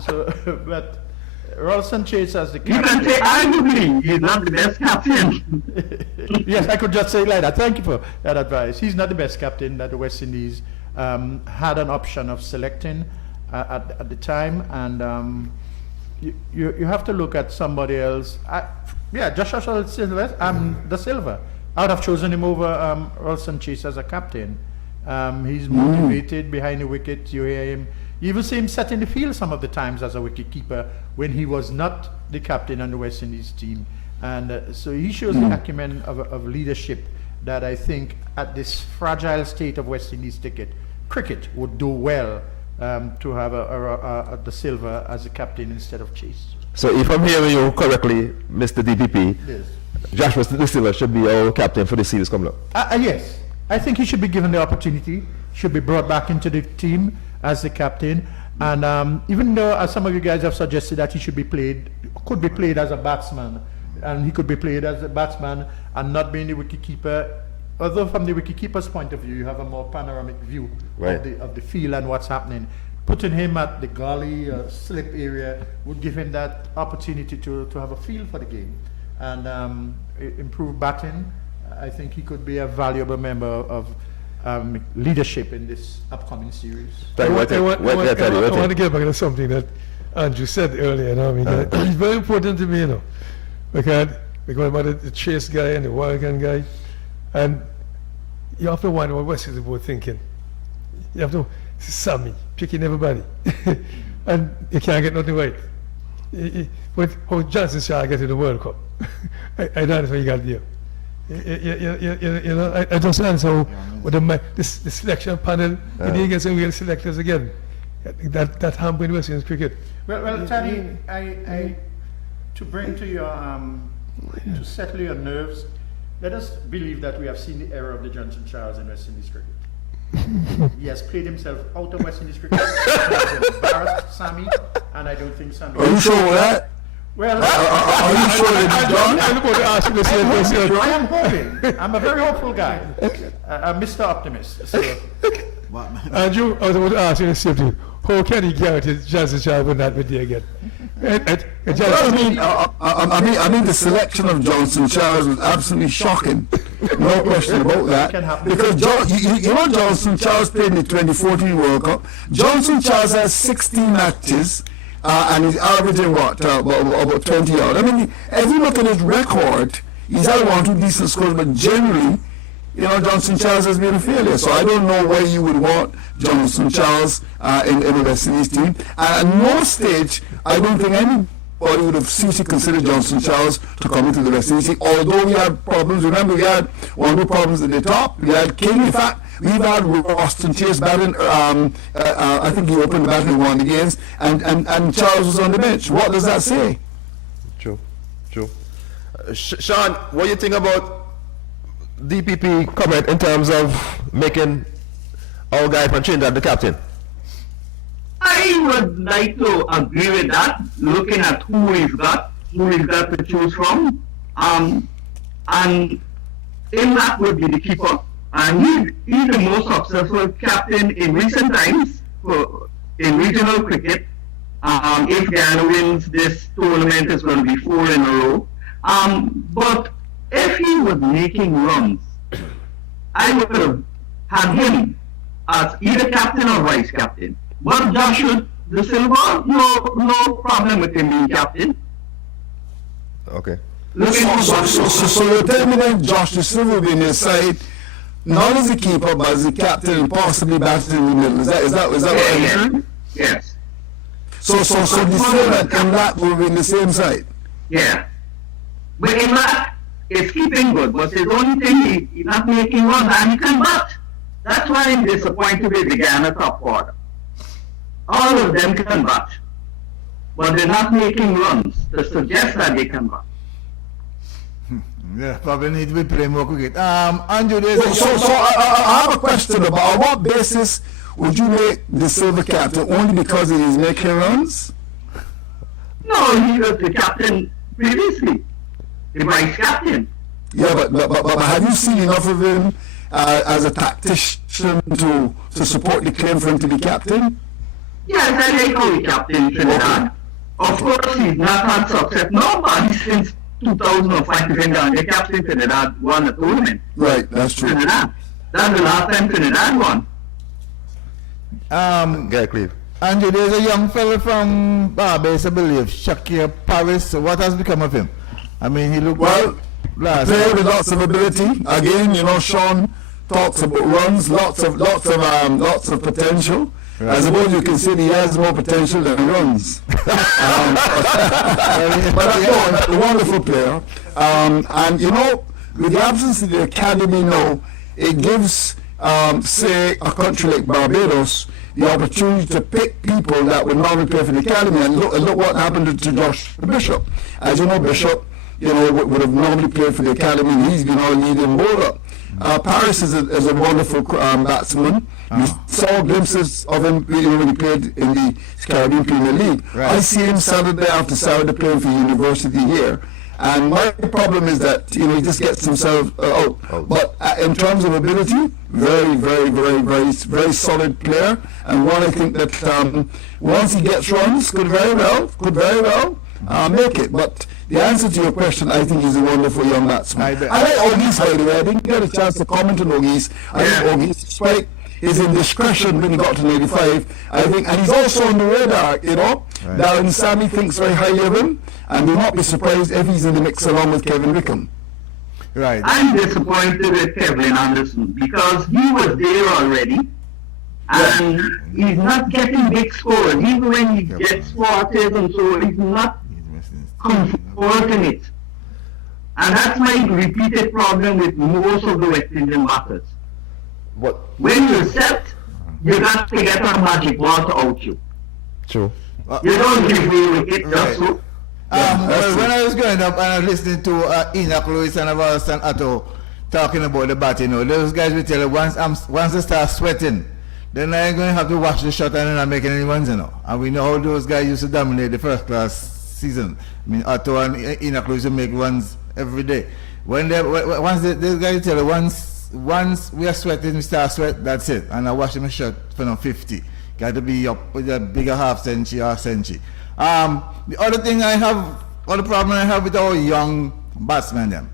so, but Ralston Chase as the You can say arguably he's not the best captain. Yes, I could just say like that. Thank you for that advice. He's not the best captain that the West Indies had an option of selecting at the time, and you have to look at somebody else. Joshua Silva, the Silva. I would have chosen him over Ralston Chase as a captain. He's motivated behind the wicket. You hear him. You even see him setting the field some of the times as a wicket keeper when he was not the captain on the West Indies team. And so he shows the acumen of leadership that I think at this fragile state of West Indies cricket would do well to have the Silva as a captain instead of Chase. So if I'm hearing you correctly, Mr. DPP, Yes. Joshua De Silva should be our captain for the series coming up. Yes, I think he should be given the opportunity, should be brought back into the team as the captain. And even though, as some of you guys have suggested, that he should be could be played as a batsman, and he could be played as a batsman and not being the wicketkeeper. Although from the wicketkeeper's point of view, you have a more panoramic view of the field and what's happening. Putting him at the gully or slip area would give him that opportunity to have a feel for the game and improve batting. I think he could be a valuable member of leadership in this upcoming series. I want to get back to something that Andrew said earlier. You know, I mean, it's very important to me, you know, because about the Chase guy and the Wagon guy, and you have to wonder what West is about thinking. You have to Sammy picking everybody, and you can't get nothing right. But how Johnson shall get to the World Cup? I don't know how you got there. You know, I don't understand how with the selection panel, you need to get some real selectors again. That hampered West Indies cricket. Well, Tony, I to bring to your to settle your nerves, let us believe that we have seen the error of the Johnson Charles in West Indies cricket. He has played himself out of West Indies cricket. He has embarrassed Sammy, and I don't think Sammy. Are you sure of that? Well, are you sure that I'm about to ask you the same question. I am hoping. I'm a very hopeful guy. I'm Mr. Optimist. So. Andrew, I was about to ask you the same thing. How can he guarantee Johnson Charles will not be there again? I mean, the selection of Johnson Charles was absolutely shocking. No question about that. Because you know Johnson Charles played in the 2014 World Cup. Johnson Charles has 16 matches. And he's averaging about 20 yards. I mean, if you look at his record, he's had 1 or 2 decent scores, but generally, you know, Johnson Charles has been a failure. So I don't know where you would want Johnson Charles in the West Indies team. And at no stage, I don't think anybody would have seriously considered Johnson Charles to come into the West Indies team. Although we had problems, remember we had 1 or 2 problems at the top. We had King, in fact. We've had Ralston Chase batting. I think he opened the batting in 1 of the games, and Charles was on the bench. What does that say? True. Sean, what do you think about DPP comment in terms of making our guy from Trinidad the captain? I would like to agree with that, looking at who he's got to choose from. And in that would be the keeper. And he's the most successful captain in recent times in regional cricket. If Ghana wins this tournament, it's going to be 4 in a row. But if he was making runs, I would have had him as either captain or vice captain. But Joshua De Silva, no problem with him being captain. Okay. So you're telling me that Josh De Silva will be in your side, not as a keeper, but as a captain and possibly batting in the middle. Is that what I'm hearing? Yes. So De Silva and that will be in the same side? Yeah. But in that, it's keeping good, but the only thing he's not making runs and he can bat. That's why I'm disappointed with the Ghana top order. All of them can bat, but they're not making runs to suggest that they can bat. Yeah, probably need to be playing more cricket. Andrew, so I have a question about on what basis would you make the Silva captain only because he is making runs? No, he was the captain previously, the vice captain. Yeah, but have you seen enough of him as a tactician to support the claim for him to be captain? Yes, I like how he captain Trinidad. Of course, he's not had success. Nobody since 2005 Trinidad, the captain Trinidad won the tournament. Right, that's true. Trinidad. That's the last time Trinidad won. Guy Cleve. Andrew, there's a young fellow from Barbados, I believe, Shakir Paris. So what has become of him? I mean, he looked Well, last. player with lots of ability. Again, Sean talks about runs, lots of potential. Right. I suppose you can say he has more potential than runs. But no, a wonderful player. And with the absence of the academy now, it gives, say, a country like Barbados the opportunity to pick people that would normally play for the academy. And look what happened to Josh Bishop. As you know, Bishop, would have normally played for the academy, and he's been our leading bowler. Paris is a wonderful batsman. We saw glimpses of him when he played in the Caribbean Premier League. Right. I see him Saturday after Saturday playing for university here. And my problem is that he just gets himself out. But in terms of ability, very, very, very, very, very solid player. And one I think that once he gets runs, could very well make it. But the answer to your question, I think he's a wonderful young batsman. I like Ogis, by the way. I didn't get a chance to comment on Ogis. I think Ogis, despite his indiscretion when he got to 95, I think, and he's also on the radar, Right. Darren Sammy thinks very highly of him, and will not be surprised if he's in the mix along with Kevin Wickham. Right. I'm disappointed with Kevin Anderson because he was there already, and he's not getting big scores. Even when he gets spotted and so, he's not converting it. And that's my repeated problem with most of the West Indian batters. What? When you're set, you got to get a magic ball to out you. True. You don't give me with it just so. Well, when I was growing up and I was listening to Enoch Lewis and Avalston Atto talking about the bat, those guys will tell you once they start sweating, then I ain't going to have to watch the shot and they're not making any runs, And we know how those guys used to dominate the first class season. I mean, Atto and Enoch Lewis will make runs every day. Once these guys tell you once we are sweating, we start sweat, that's it. And I watch them shot for 50. Got to be up with a bigger half century or century. The other problem I have with our young batsmen, them,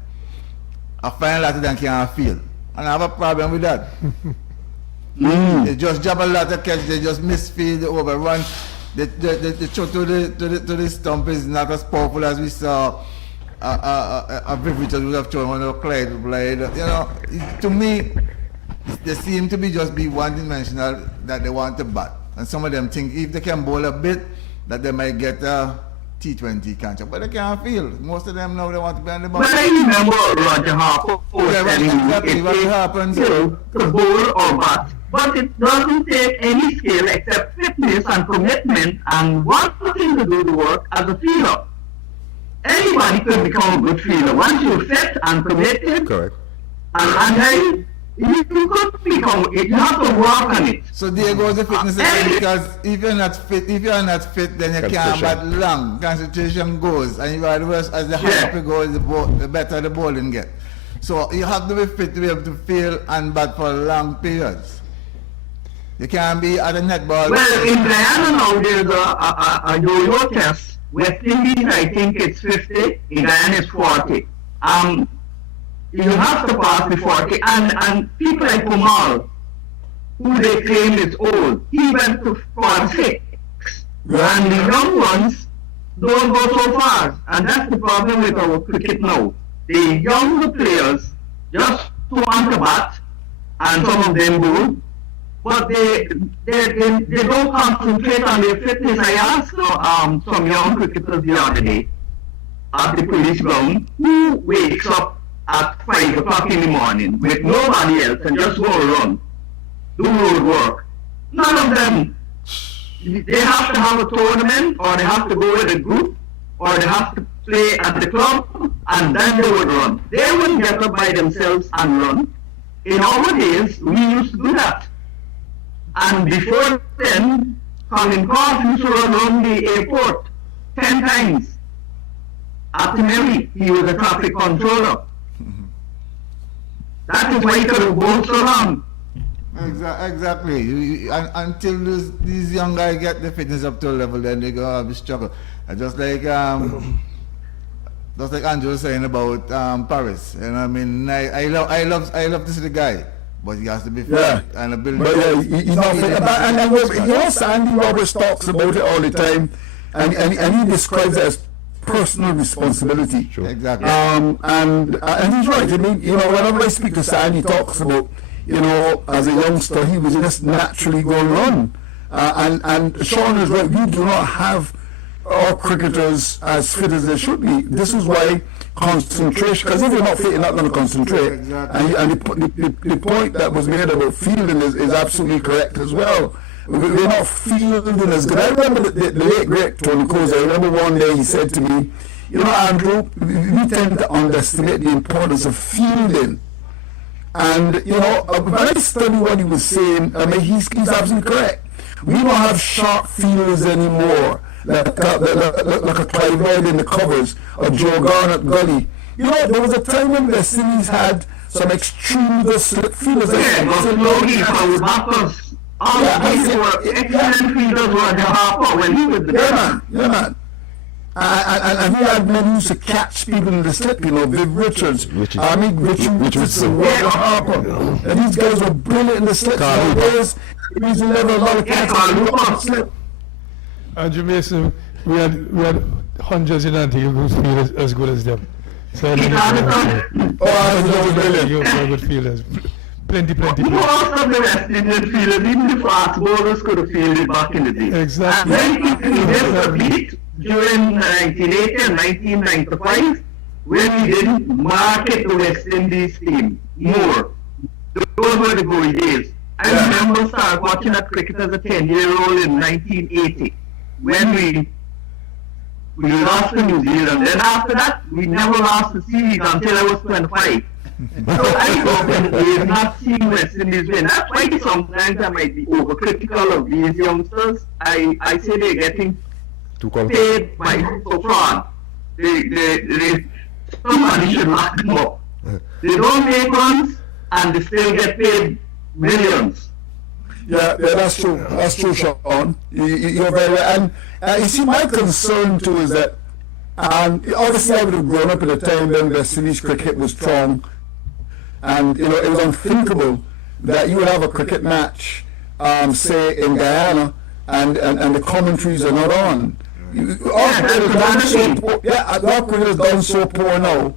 I find a lot of them can't feel. And I have a problem with that. They just jab a lot of catch, they just misfield, they overrun. The throw to the stump is not as powerful as we saw a Vivitas would have thrown on a Clyde blade. To me, they seem to be just be one-dimensional, that they want to bat. And some of them think if they can bowl a bit, that they might get a T20 contract. But they can't feel. Most of them know they want to be on the box. But I remember Roger Harper Exactly what happens. To bowl or bat. But it doesn't take any skill except fitness and commitment and one thing to do the work as a fielder. Anybody can become a good fielder. Once you're fit and committed, Correct. and then you could become it. You have to work on it. So there goes the fitness again, because if you're not fit, then you can't bat long. Concentration goes, and you are the worse as the higher it goes, the better the bowling get. So you have to be fit to be able to feel and bat for long periods. You can't be at a net ball. Well, in Guyana now there's a yo-yo test. West Indies, I think it's 50. In Guyana it's 40. You have to pass the 40, and people like Kumal, who they claim is old, he went to 46. And the young ones don't go so far. And that's the problem with our cricket now. The younger players just want to bat, and some of them do, but they don't concentrate on their fitness. I asked some young cricketers the other day at the police ground, who wakes up at 5 o'clock in the morning with nobody else and just go run, do road work. None of them. They have to have a tournament, or they have to go with a group, or they have to play at the club, and then they would run. They wouldn't get up by themselves and run. In our days, we used to do that. And before then, Colin Cross used to run around the airport 10 times. After Mary, he was a traffic controller. That is why he could have gone so long. Exactly. Until these young guys get the fitness up to a level, then they're going to have a struggle. And just like Andrew was saying about Paris. I mean, I love to see the guy. but he has to be fit Yeah. and a build. But yeah, he's not fit. Andy Roberts talks about it all the time, and he describes it as personal responsibility. Exactly. And he's right. I mean, whenever I speak to Sandy, he talks about, as a youngster, he was just naturally going to run. And Sean is right. We do not have our cricketers as fit as they should be. This is why concentration, because if you're not fit, you're not going to concentrate. Exactly. And the point that was made about fielding is absolutely correct as well. We're not fielding as good. I remember the late great Tony Coles. I remember one day he said to me, Andrew, we tend to underestimate the importance of fielding. And when I study what he was saying, I mean, he's absolutely correct. We don't have sharp fielders anymore, like a Clive Lloyd in the covers, or Joe Garnett Gully. There was a time when the series had some extremely good slip fielders. All these were excellent fielders were the Harper when he was the Yeah, man. And he had men who used to catch people in the slip, Viv Richards, Richardson, Roger Harper. And these guys were brilliant in the slip. He's never a lot of catches in the slip. Andrew Mason, we had hundreds in Antigua who feel as good as them. So Brilliant. good fielders. Plenty. Most of the West Indian fielders, even the fast bowlers, could have fielded back in the day. Exactly. And very quickly, this complete during 1980 and 1995, when we didn't market the West Indies team more. Those were the glory days. I remember start watching that cricket as a 10-year-old in 1980, when we lost to New Zealand. Then after that, we never lost the series until I was 25. So I grew up in the days not seeing West Indies win. That's why sometimes I might be overcritical of these youngsters. I say they're getting paid by so far. Somebody should lock them up. They don't make runs and they still get paid millions. Yeah, that's true. That's true, Sean. You're very right. And you see, my concern too is that, obviously I would have grown up at a time when West Indies cricket was strong. And it was unthinkable that you would have a cricket match, say in Guyana, and the commentaries are not on. Our cricket has done so poor now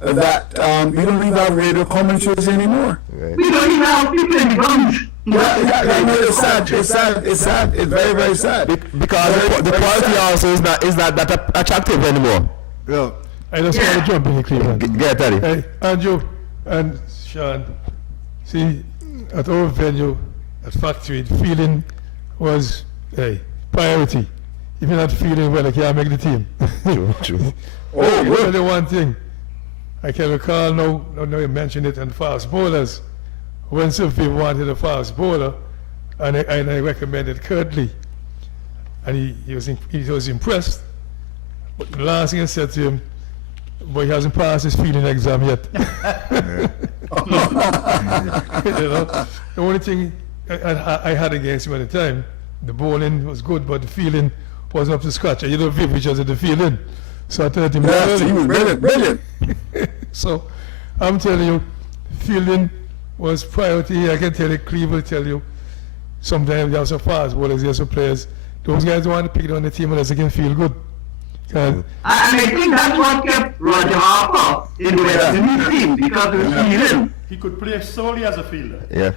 that we don't even have radio commentaries anymore. Right. We don't even have people in guns. It's sad. It's very, very sad. Because the quality also is not that attractive anymore. Yeah. I just want to jump in here, Cleveland. Get Teddy. Hey, Andrew and Sean, see, at our venue, at Factory, feeling was priority. If you're not feeling well, I can't make the team. True. I'll tell you one thing. I can recall now you mentioned it, and fast bowlers. When Sylvie wanted a fast bowler, and I recommended Curtly, and he was impressed. But the last thing I said to him, but he hasn't passed his feeling exam yet. The only thing I had against him at the time, the bowling was good, but the feeling wasn't up to scratch. Viv which was at the feeling. So I told him, he was brilliant. So I'm telling you, fielding was priority. I can tell you, Cleve will tell you, sometimes they have some fast bowlers, they have some players. Those guys don't want to pick it on the team unless they can feel good. And I think that's what kept Roger Harper in the West Indies team, because of his feeling. He could play solely as a fielder. Yeah.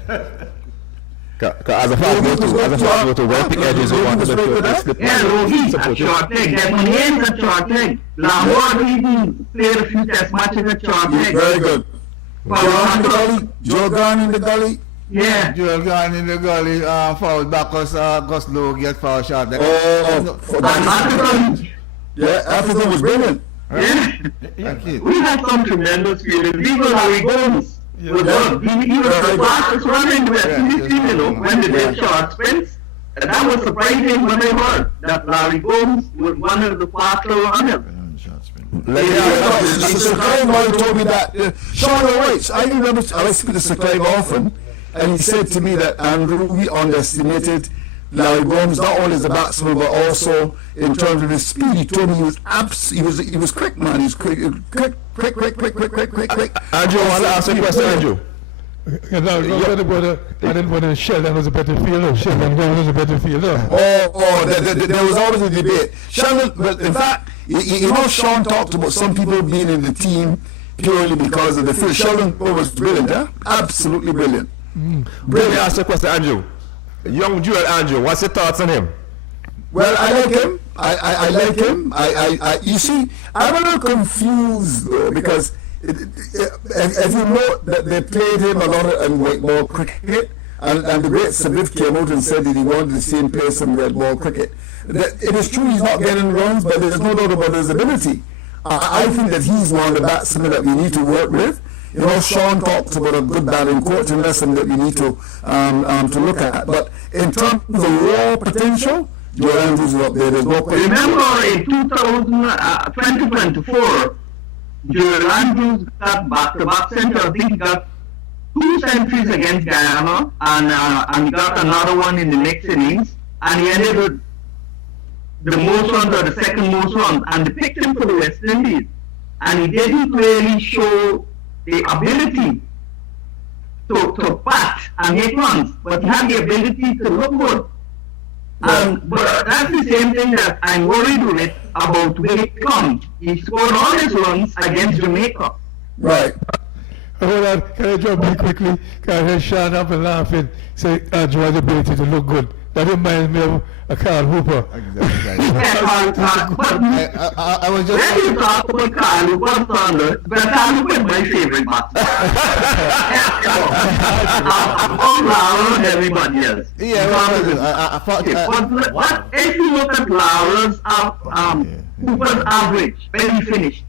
As a fast bowler too, when pick edges you want to slip. Yeah, Rogi, at short leg. Desmond at short leg. Lahore even played a few test matches at short leg. Very good. Joe Garn in the gully. Yeah. Joel gone in the gully, foul back Gus Lowe get foul shot. Yeah, Africa was brilliant. Thank you. We had some tremendous fielders. Even Larry Gomes was good. He was the fastest runner in the West Indies team, when they did short sprints. And that was surprising when I heard that Larry Gomes was one of the faster runners. Sir Clive told me that. Sean White, I remember I speak to Sir Clive often, and he said to me that Andrew, we underestimated Larry Gomes not only as a batsman but also in terms of his speed. He told me he was quick, man. He was quick. Andrew, I want to ask you a question, Andrew. And now, I didn't want to Sheldon was a better fielder. Sheldon was a better fielder. There was always a debate. Sheldon, well, in fact, you know, Sean talked about some people being in the team purely because of the field. Sheldon was brilliant, huh? Absolutely brilliant. Let me ask you a question, Andrew. Young Joel Andrew, what's your thoughts on him? Well, I like him. I like him. You see, I'm a little confused though, because as you know, that they played him a lot of white ball cricket, and the great Sabith came out and said that he wanted to see him play some red ball cricket. It is true he's not getting runs, but there's no doubt about his ability. I think that he's one of the batsmen that we need to work with. You know, Sean talks about a good batting coach, and that's something that we need to look at. But in terms of raw potential, Joel Andrews is up there. There's no question. Remember in 2024, Joel Andrews got back-to-back centuries. I think he got 2 centuries against Guyana, and he got another one in the next innings, and he ended with the most runs or the second most runs, and they picked him for the West Indies, and he didn't really show the ability to bat and make runs, but he had the ability to look good. But that's the same thing that I'm worried with about Wade Plum. He scored all his runs against Jamaica. Right. Hold on, can I jump in quickly? Can I hear Sean up and laughing, say Andrew has the ability to look good. That reminds me of Carl Hooper. I was just... When you talk about Carl Hooper, but Carl Hooper is my favorite batsman. Above everybody else. Yeah, What if you look at Lowell's Hooper's average when he finished?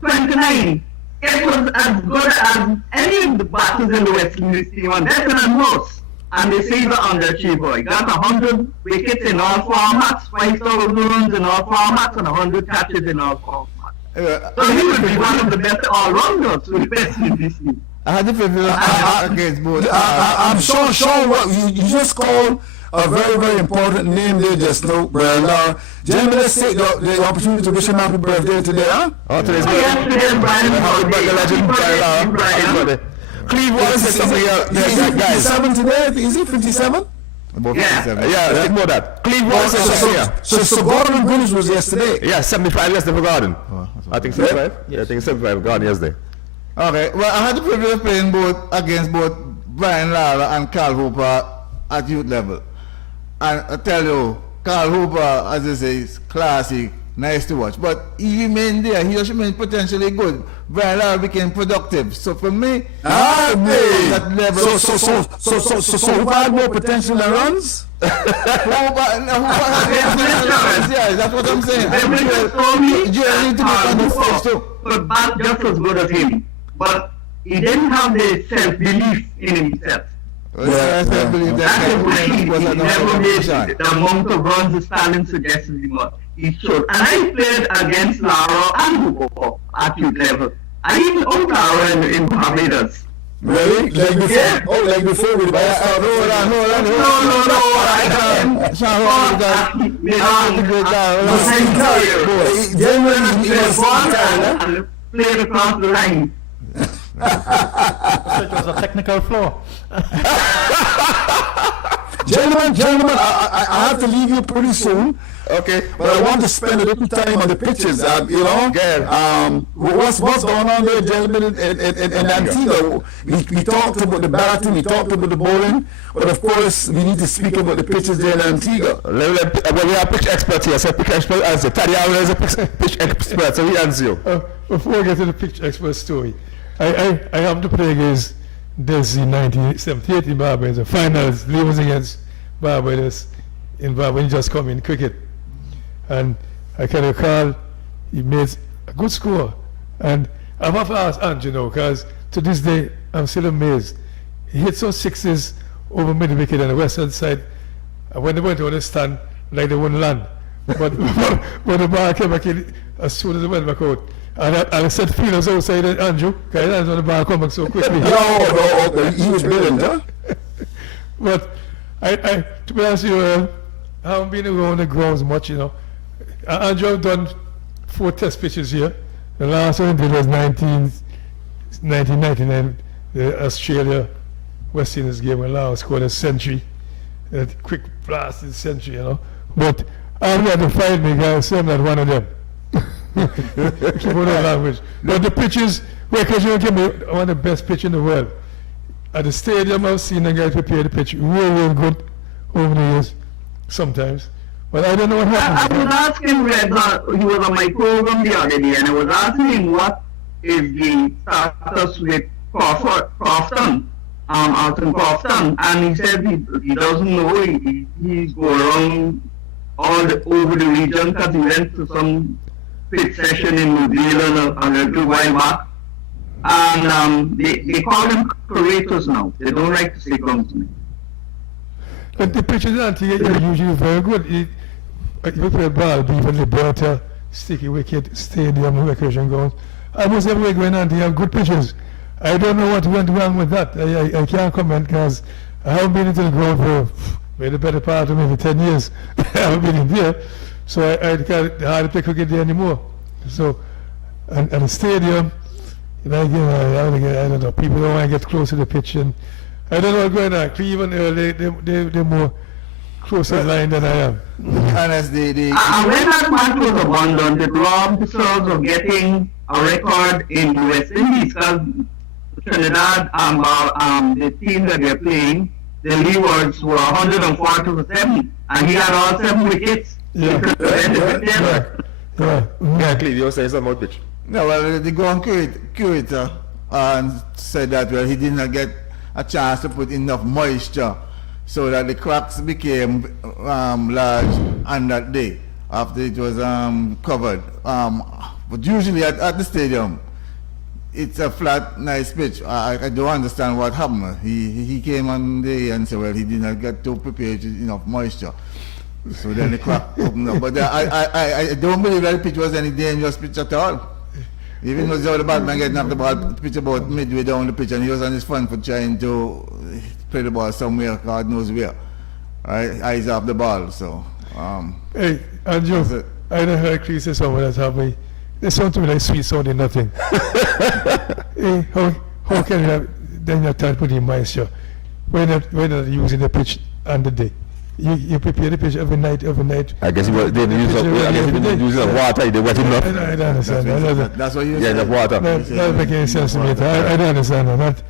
29. It was as good as any of the batters in the West Indies team, and better than most. And they say the underachiever. He got 100 wickets in all formats, 5,000 runs in all formats, and 100 catches in all formats. So he would be one of the best all-rounders to the West Indies team. I had to feel against both. I'm sure, Sean, what you just called a very, very important name there just now, Brian. Gentlemen, let's take the opportunity to wish him happy birthday today, huh? Oh, today's Yes, Brian. happy birthday, legend, Happy birthday. Cleve Wallace is something guys. 57 today? Is he 57? About Yeah. 57. Yeah, think about that. Cleve Wallace is something here. So Gordon Greenwich was yesterday. Yeah, 75 yesterday for Garden. I think 75. Yeah, I think 75 Garden yesterday. Okay, well, I had the privilege of playing against both Brian Lara and Carl Hooper at youth level. And I tell you, Carl Hooper, as I say, is classic, nice to watch. But he remained there. He just remained potentially good. Brian Lara became productive. So for me, that level. So who had more potential than runs? Hooper yeah, that's what I'm saying. Everyone told me You need to make on the stage too. but bat just as good as him. But he didn't have the self-belief in himself. I believe That is why he was never made the amount of runs his talent suggested he must. He should. And I played against Lara and Hooper at youth level. I even owned Lara in Barbados. Really? Like before? Yeah. Oh, like before with the Hold on. No, I can't. Sean, hold on. Generally, he was And played across the line. So it was a technical flaw. Gentlemen, I have to leave you pretty soon. Okay. But I want to spend a little time on the pitches, you know. What's going on there, gentlemen, in Antigua? We talked about the batting, we talked about the bowling, but of course we need to speak about the pitches there in Antigua. Well, we have pitch expert here, so pitch expert answer. Taddy Allen is a pitch expert, so he answers you. Before I get to the pitch expert story, I happened to play against Desi 1978 in Barbados. The finals, Lee was against Barbados in Barbados. He just come in cricket. And I can recall he made a good score. And I've often asked Andrew now, because to this day I'm still amazed. He hit some sixes over mid wicket on the western side. And when they went on the stand, like they wouldn't land. But when the ball came back in, as soon as it went back out, and I said fielders outside Andrew, because that's when the ball come back so quickly. No, he was brilliant, huh? But I to be honest with you, I haven't been around the grounds much, you know. Andrew have done 4 test pitches here. The last one did was 1999 the Australia West Indies game when Laos scored a century, a quick blast in century, you know. But I'm not to fight me, guys, so I'm not one of them. Keep on the language. But the pitches, because you give me one of the best pitch in the world. At the stadium, I've seen the guys prepare the pitch real good over the years, sometimes. But I don't know what happened. I was asking Red, he was on my program the other day, and I was asking him what is the status with Crofton, Alton Crofton, and he said he doesn't know. He's going around over the region because he went to some pitch session in New Zealand a little while back. And they call them curators now. They don't like to say groundsmen. But the pitches aren't usually very good. You play ball, even Liberta, sticky wicket, stadium, recreation grounds. Almost everywhere going on, they have good pitches. I don't know what went wrong with that. I can't comment because I haven't been into the ground for maybe the better part of maybe 10 years. I haven't been in there. So I can't hardly play cricket there anymore. So, and the stadium, I don't know, people don't want to get close to the pitch. And I don't know what's going on. Cleveland, they're more close in line than I am. Honest, when that match was abandoned, it robbed the Searles of getting a record in the West Indies because Trinidad, the team that they're playing, the leewards were 104 to 7, and he had all 7 wickets. Yeah. Cleve, you were saying something about pitch. No, well, the ground curator said that well, he did not get a chance to put enough moisture so that the cracks became large on that day after it was covered. But usually at the stadium, it's a flat, nice pitch. I don't understand what happened. He came on the day and said, well, he did not get to prepare enough moisture. So then the crack opened up. But I don't believe that the pitch was any dangerous pitch at all. Even though the batman get knocked the ball, pitch about midway down the pitch, and he was on his front foot trying to play the ball somewhere, God knows where. Right? Eyes off the ball, so. Hey, Andrew, I don't heard Chris say something that's happening. They sound to me like sweet sounding nothing. Hey, how can you have, then you try to put in moisture when you're not using the pitch on the day? You prepare the pitch every night. I guess they didn't use water, they wet enough. I don't understand that. That's what you Yeah, said. the water. That doesn't make any sense to me. I don't understand that.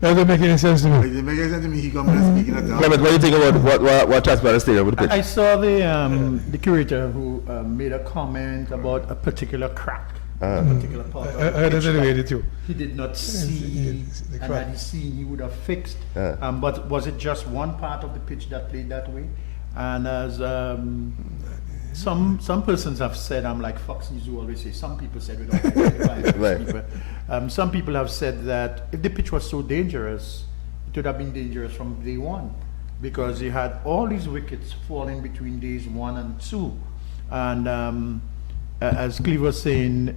That doesn't make any sense to me. It makes sense to me, he comes and speaking at Clement, what do you think about what transpired at the stadium with the pitch? I saw the curator who made a comment about a particular crack. A particular part of the I pitch don't that read it too. he did not see, the and crack. had he seen, he would have fixed. But was it just one part of the pitch that played that way? And as some persons have said, I'm like Fox News who always say, some people said without identifying Right. people. Some people have said that if the pitch was so dangerous, it would have been dangerous from day one, because you had all these wickets falling between days 1 and 2. And as Cleve was saying,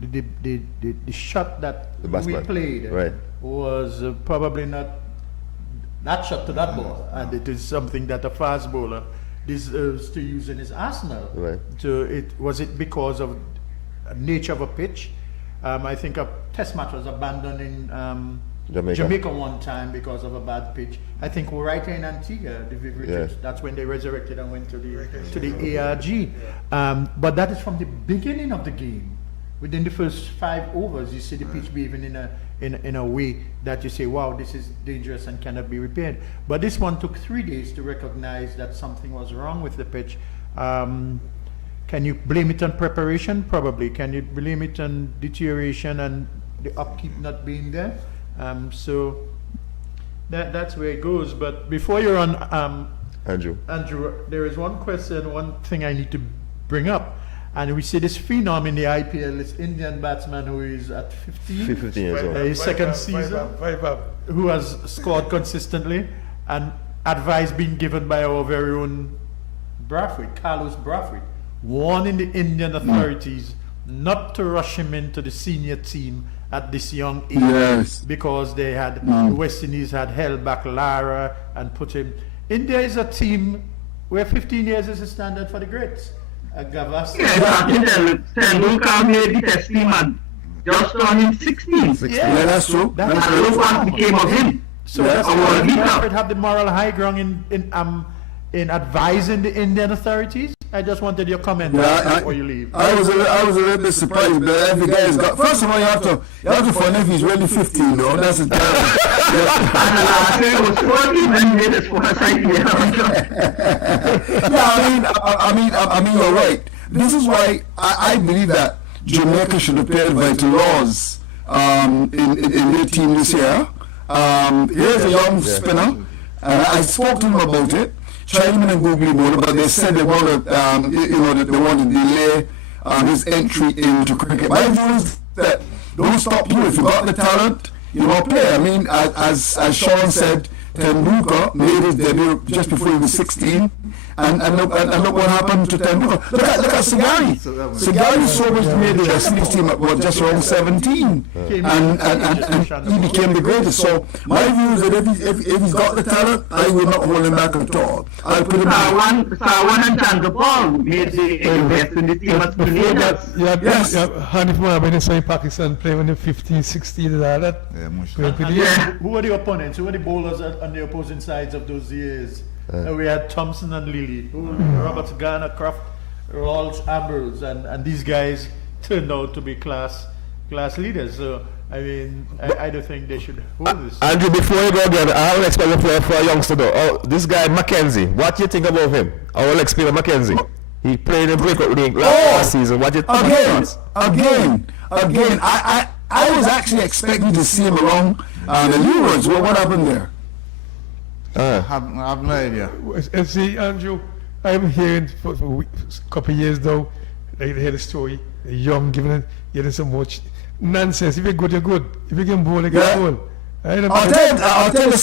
the shot that The we batsman. played Right. was probably not that shot to that ball, and it is something that a fast bowler deserves to use in his arsenal. Right. Was it because of nature of a pitch? I think a test match was abandoned in Jamaica one time because of a bad pitch. I think right here in Antigua, the Viv Richards, that's when they resurrected and went to the ARG. But that is from the beginning of the game. Within the first 5 overs, you see the pitch behaving in a way that you say, wow, this is dangerous and cannot be repaired. But this one took 3 days to recognize that something was wrong with the pitch. Can you blame it on preparation? Probably. Can you blame it on deterioration and the upkeep not being there? So that's where it goes. But before you're on, Andrew, there is one question, one thing I need to bring up. And we see this phenom in the IPL, this Indian batsman who is at 15 years old. His second season, who has scored consistently, and advice being given by our very own Carlos Brathwaite, warning the Indian authorities not to rush him into the senior team at this young age, because they had the West Indies had held back Lara and put him. India is a team where 15 years is the standard for the greats. Gavaskar. Tendulkar made the test team at just turned 16. Yeah, that's true. And look what became of him. So Yeah. does Alfred have the moral high ground in advising the Indian authorities? I just wanted your comment before you leave. I was a little bit surprised, but every guy has got. First of all, you have to find if he's really 15, though. That's a terrible. And last year was 14 when he made his first idea. Yeah, I mean, you're right. This is why I believe that Jamaica should have played vital laws in their team this year. Here's a young spinner. I spoke to him about it. Chinaman and Googly Mola, but they said they want to, that they want to delay his entry into cricket. My view is that don't stop you if you got the talent, play. I mean, as Sean said, Tendulkar made his debut just before he was 16, and look what happened to Tendulkar. Look at Sagari. Sagari so much made the West Indies team at just around 17, and he became the greatest. So my view is that if he's got the talent, I will not hold him back at all. I'll put him Sawan and Chandapal made the West Indies team at Grenadiers. Yes. Hanif Mohammed in Pakistan playing when they're 15, 16 and all that. Yeah. Who were the opponents? Who were the bowlers on the opposing sides of those years? We had Thompson and Lilly, Roberts, Garner, Croft, Rawls, Ambrose, and these guys turned out to be class leaders. So I mean, I don't think they should hold this. Andrew, before you go again, I have an experiment for a youngster though. Oh, this guy Mackenzie, what do you think about him? I will explain Mackenzie. He played in breakout league last season. What do you think? Again. I was actually expecting to see him along the Leroys. What happened there? I have no idea. And see, Andrew, I'm hearing for a couple of years now, they heard a story, a young giving some much nonsense. If you're good, you're good. If you can bowl, you can bowl. I'll tell you,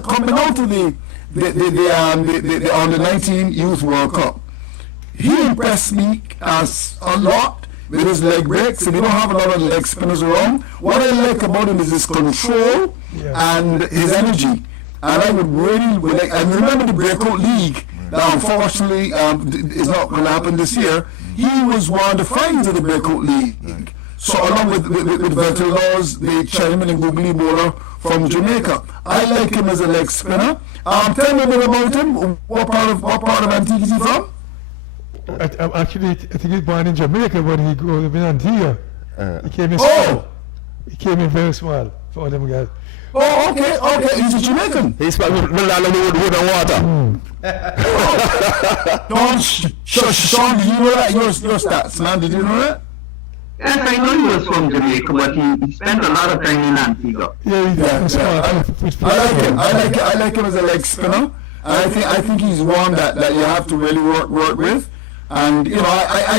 coming out to the under 19 Youth World Cup, he impressed me as a lot with his leg breaks. If you don't have a lot of leg spinners around, what I like about him is his control and his energy. And I would really like, and remember the breakout league that unfortunately is not going to happen this year. He was one of the finals of the breakout league. So along with Vital Laws, the Chinaman and Googly Mola from Jamaica. I like him as a leg spinner. Tell me a bit about him. What part of Antigua is he from? Actually, I think he's born in Jamaica, but he grew up in Antigua. He came in small. He came in very small for all them guys. Oh, okay. He's a Jamaican. He's from the wood and water. Sean, did you know that? Your stats, man. Did you know that? Yes, I know he was from Jamaica, but he spent a lot of time in Antigua. I like him as a leg spinner. I think he's one that you have to really work with. And I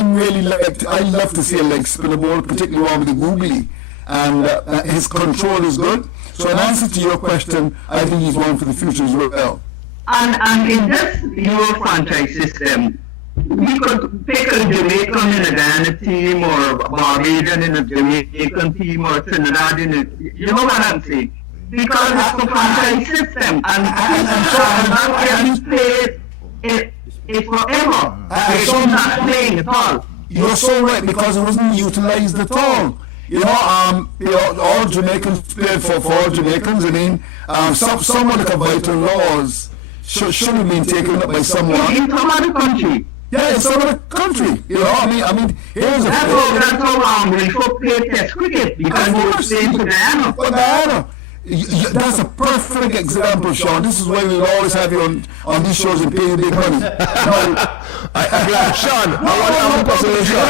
love to see a leg spinner ball, particularly one with the googly. And his control is good. So in answer to your question, I think he's one for the future as well. And in this Euro franchise system, we could pick a Jamaican in a Ghana team, or a Barbadian in a Jamaican team, or Trinidad in a, you know what I'm saying? Because it's the franchise system, and that can play it forever. It's not playing at all. You're so right, because it wasn't utilized at all. All Jamaicans played for all Jamaicans. I mean, someone like a Vital Laws should have been taken up by someone. In some other country. Yeah, in some other country. I mean, here's a that's how Wilford played Test cricket, because he was playing for Guyana. That's a perfect example, Sean. This is why we always have you on these shows and pay you big money. Sean, that's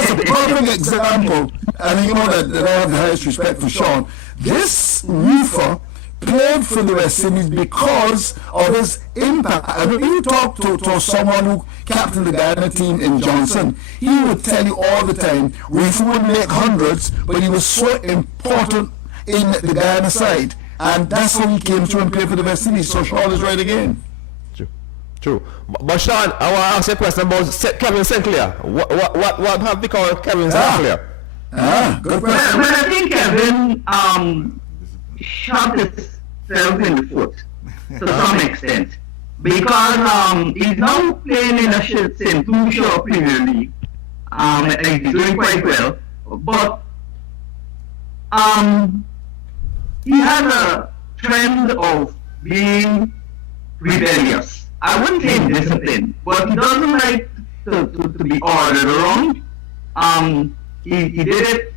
a perfect example. And you know that I have the highest respect for Sean. This roofer played for the West Indies because of his impact. I mean, when you talk to someone who captained the Ghana team in Johnson, he would tell you all the time, Roofer would make hundreds, but he was so important in the Ghana side. And that's how he came through and played for the West Indies. So Sean is right again. True. But Sean, I want to ask you a question about Kevin Sinclair. What have become of Kevin Sinclair? Good question. Well, I think Kevin shot himself in the foot to some extent, because he's now playing in a St. Lucia Premier League, and he's doing quite well, but he has a trend of being rebellious. I wouldn't say disciplined, but he doesn't like to be ordered around. He did it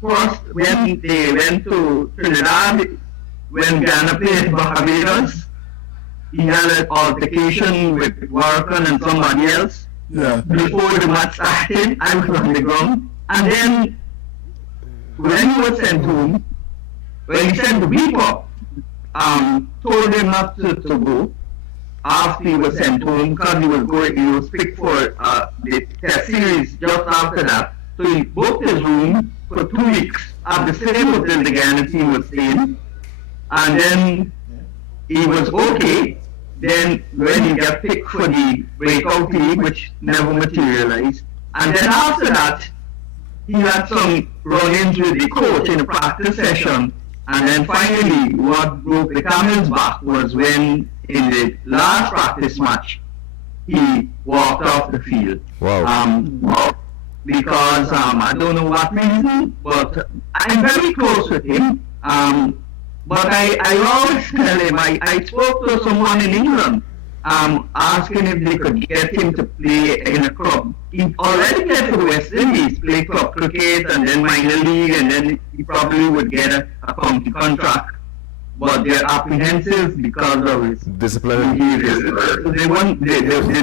first when they went to Trinidad, when Ghana played Barbados. He had an altercation with Warren and somebody else. Yeah. Before the match started, I was on the ground. And then, when he was sent home, when he sent the people, told him not to go after he was sent home because he was picked for the test series just after that. So he booked his room for 2 weeks at the same hotel the Ghana team was staying. And then he was okay. Then when he got picked for the breakout league, which never materialized. And then after that, he had some run-ins with the coach in a practice session. And then finally, what broke the camel's back was when, in the last practice match, he walked off the field. Wow. Because I don't know what reason, but I'm very close with him. But I always tell him, I spoke to someone in England asking if they could get him to play in a club. He already played for the West Indies, played club cricket and then minor league, and then he probably would get a county contract. But they're apprehensive because of his Discipline. behavior. So they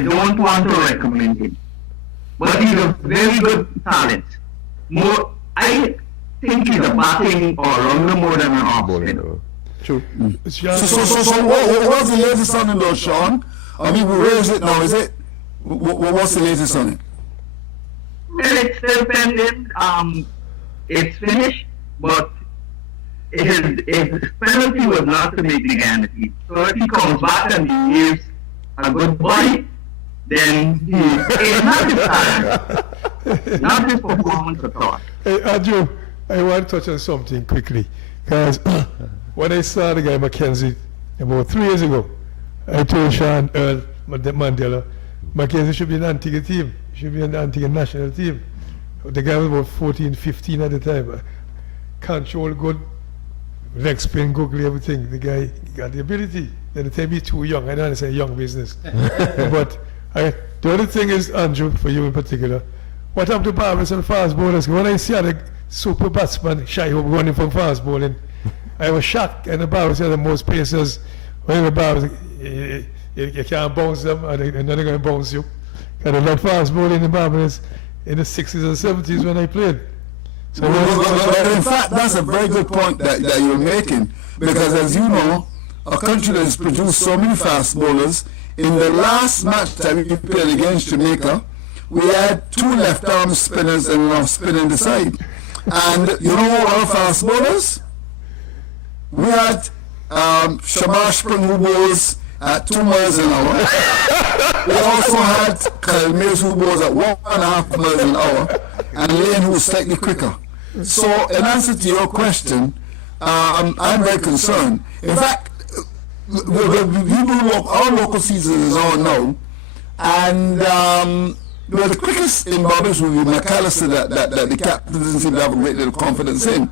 don't want to recommend him. But he's a very good talent. I think he's a batting all-rounder more than an off-spinner. True. So what's the latest on it though, Sean? I mean, where is it now? Is it? What's the latest on it? Well, it's still pending. It's finished, but his penalty was not to make the Ghana team. So if he comes back and he gives a good body, then it's not his talent, not his performance at all. Hey, Andrew, I want to touch on something quickly. Because when I saw the guy Mackenzie about 3 years ago, I told Sean Earl Mandela, Mackenzie should be an Antigua team. He should be an Antigua national team. The guy was about 14, 15 at the time. Control good, leg spin, googly, everything. The guy got the ability. Then the time he's too young. I don't want to say young business. But the other thing is, Andrew, for you in particular, what happened to Barbados and fast bowlers? When I see the super batsman Shy Hope running from fast bowling, I was shocked. And the Barbados are the most pacers. When the Barbados, you can't bounce them, and they're not going to bounce you. Because I love fast bowling in the Barbados in the 60s and 70s when I played. So in fact, that's a very good point that you're making, because as you know, a country that has produced so many fast bowlers, in the last match that we played against Jamaica, we had 2 left-arm spinners and an off-spinner in the side. And you know what our fast bowlers? We had Shamar Spring who bowls at 2 miles an hour. We also had Kyle Mills who bowls at 1.5 miles an hour, and Lane who was slightly quicker. So in answer to your question, I'm very concerned. In fact, our local season is on now, and the quickest in Barbados will be McAllister that the captain doesn't seem to have a great deal of confidence in.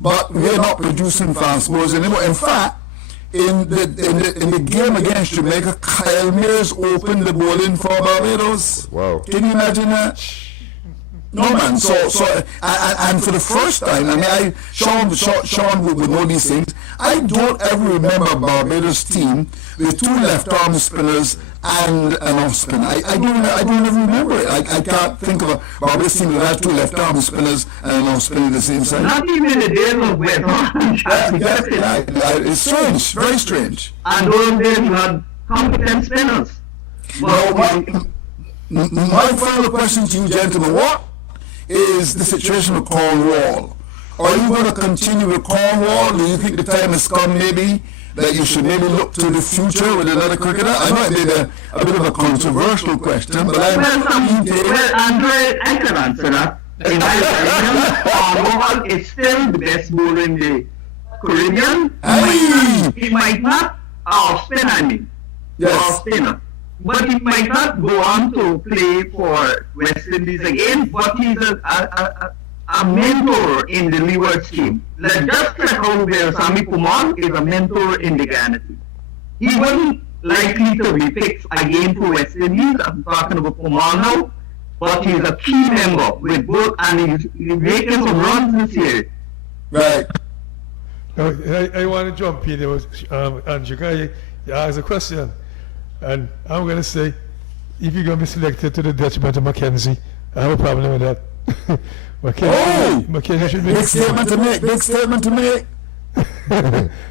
But we're not producing fast bowlers anymore. In fact, in the game against Jamaica, Kyle Mills opened the bowling for Barbados. Wow. Can you imagine that? No man. So and for the first time, I mean, Sean would know these things. I don't ever remember Barbados team with 2 left-arm spinners and an off-spinner. I don't ever remember it. I can't think of a Barbados team that had 2 left-arm spinners and an off-spinner at the same time. Not even the days of West It's strange, very strange. And those days you had competent spinners. My final question to you, gentlemen, what is the situation with Cornwall? Are you going to continue with Cornwall? Do you think the time has come maybe that you should maybe look to the future with another cricketer? I know it may be a bit of a controversial question, but Well, Andre, I can answer that. In my opinion, Cornwall is still the best bowler in the Caribbean. He might not off-spin, I mean. Yes. Off-spinner. But he might not go on to play for West Indies again, but he's a a mentor in the Leeward team. Like just like how Sami Kumar is a mentor in the Ghana team. He wasn't likely to be picked again for West Indies. I'm talking about Kumar now, but he's a key member with both, and he's making some runs this year. Right. I want to jump in there, Andrew. You asked a question, and I'm going to say, if you're going to be selected to the detriment of Mackenzie, I have a problem with that. Mackenzie should be. Big statement to make. Big statement to make.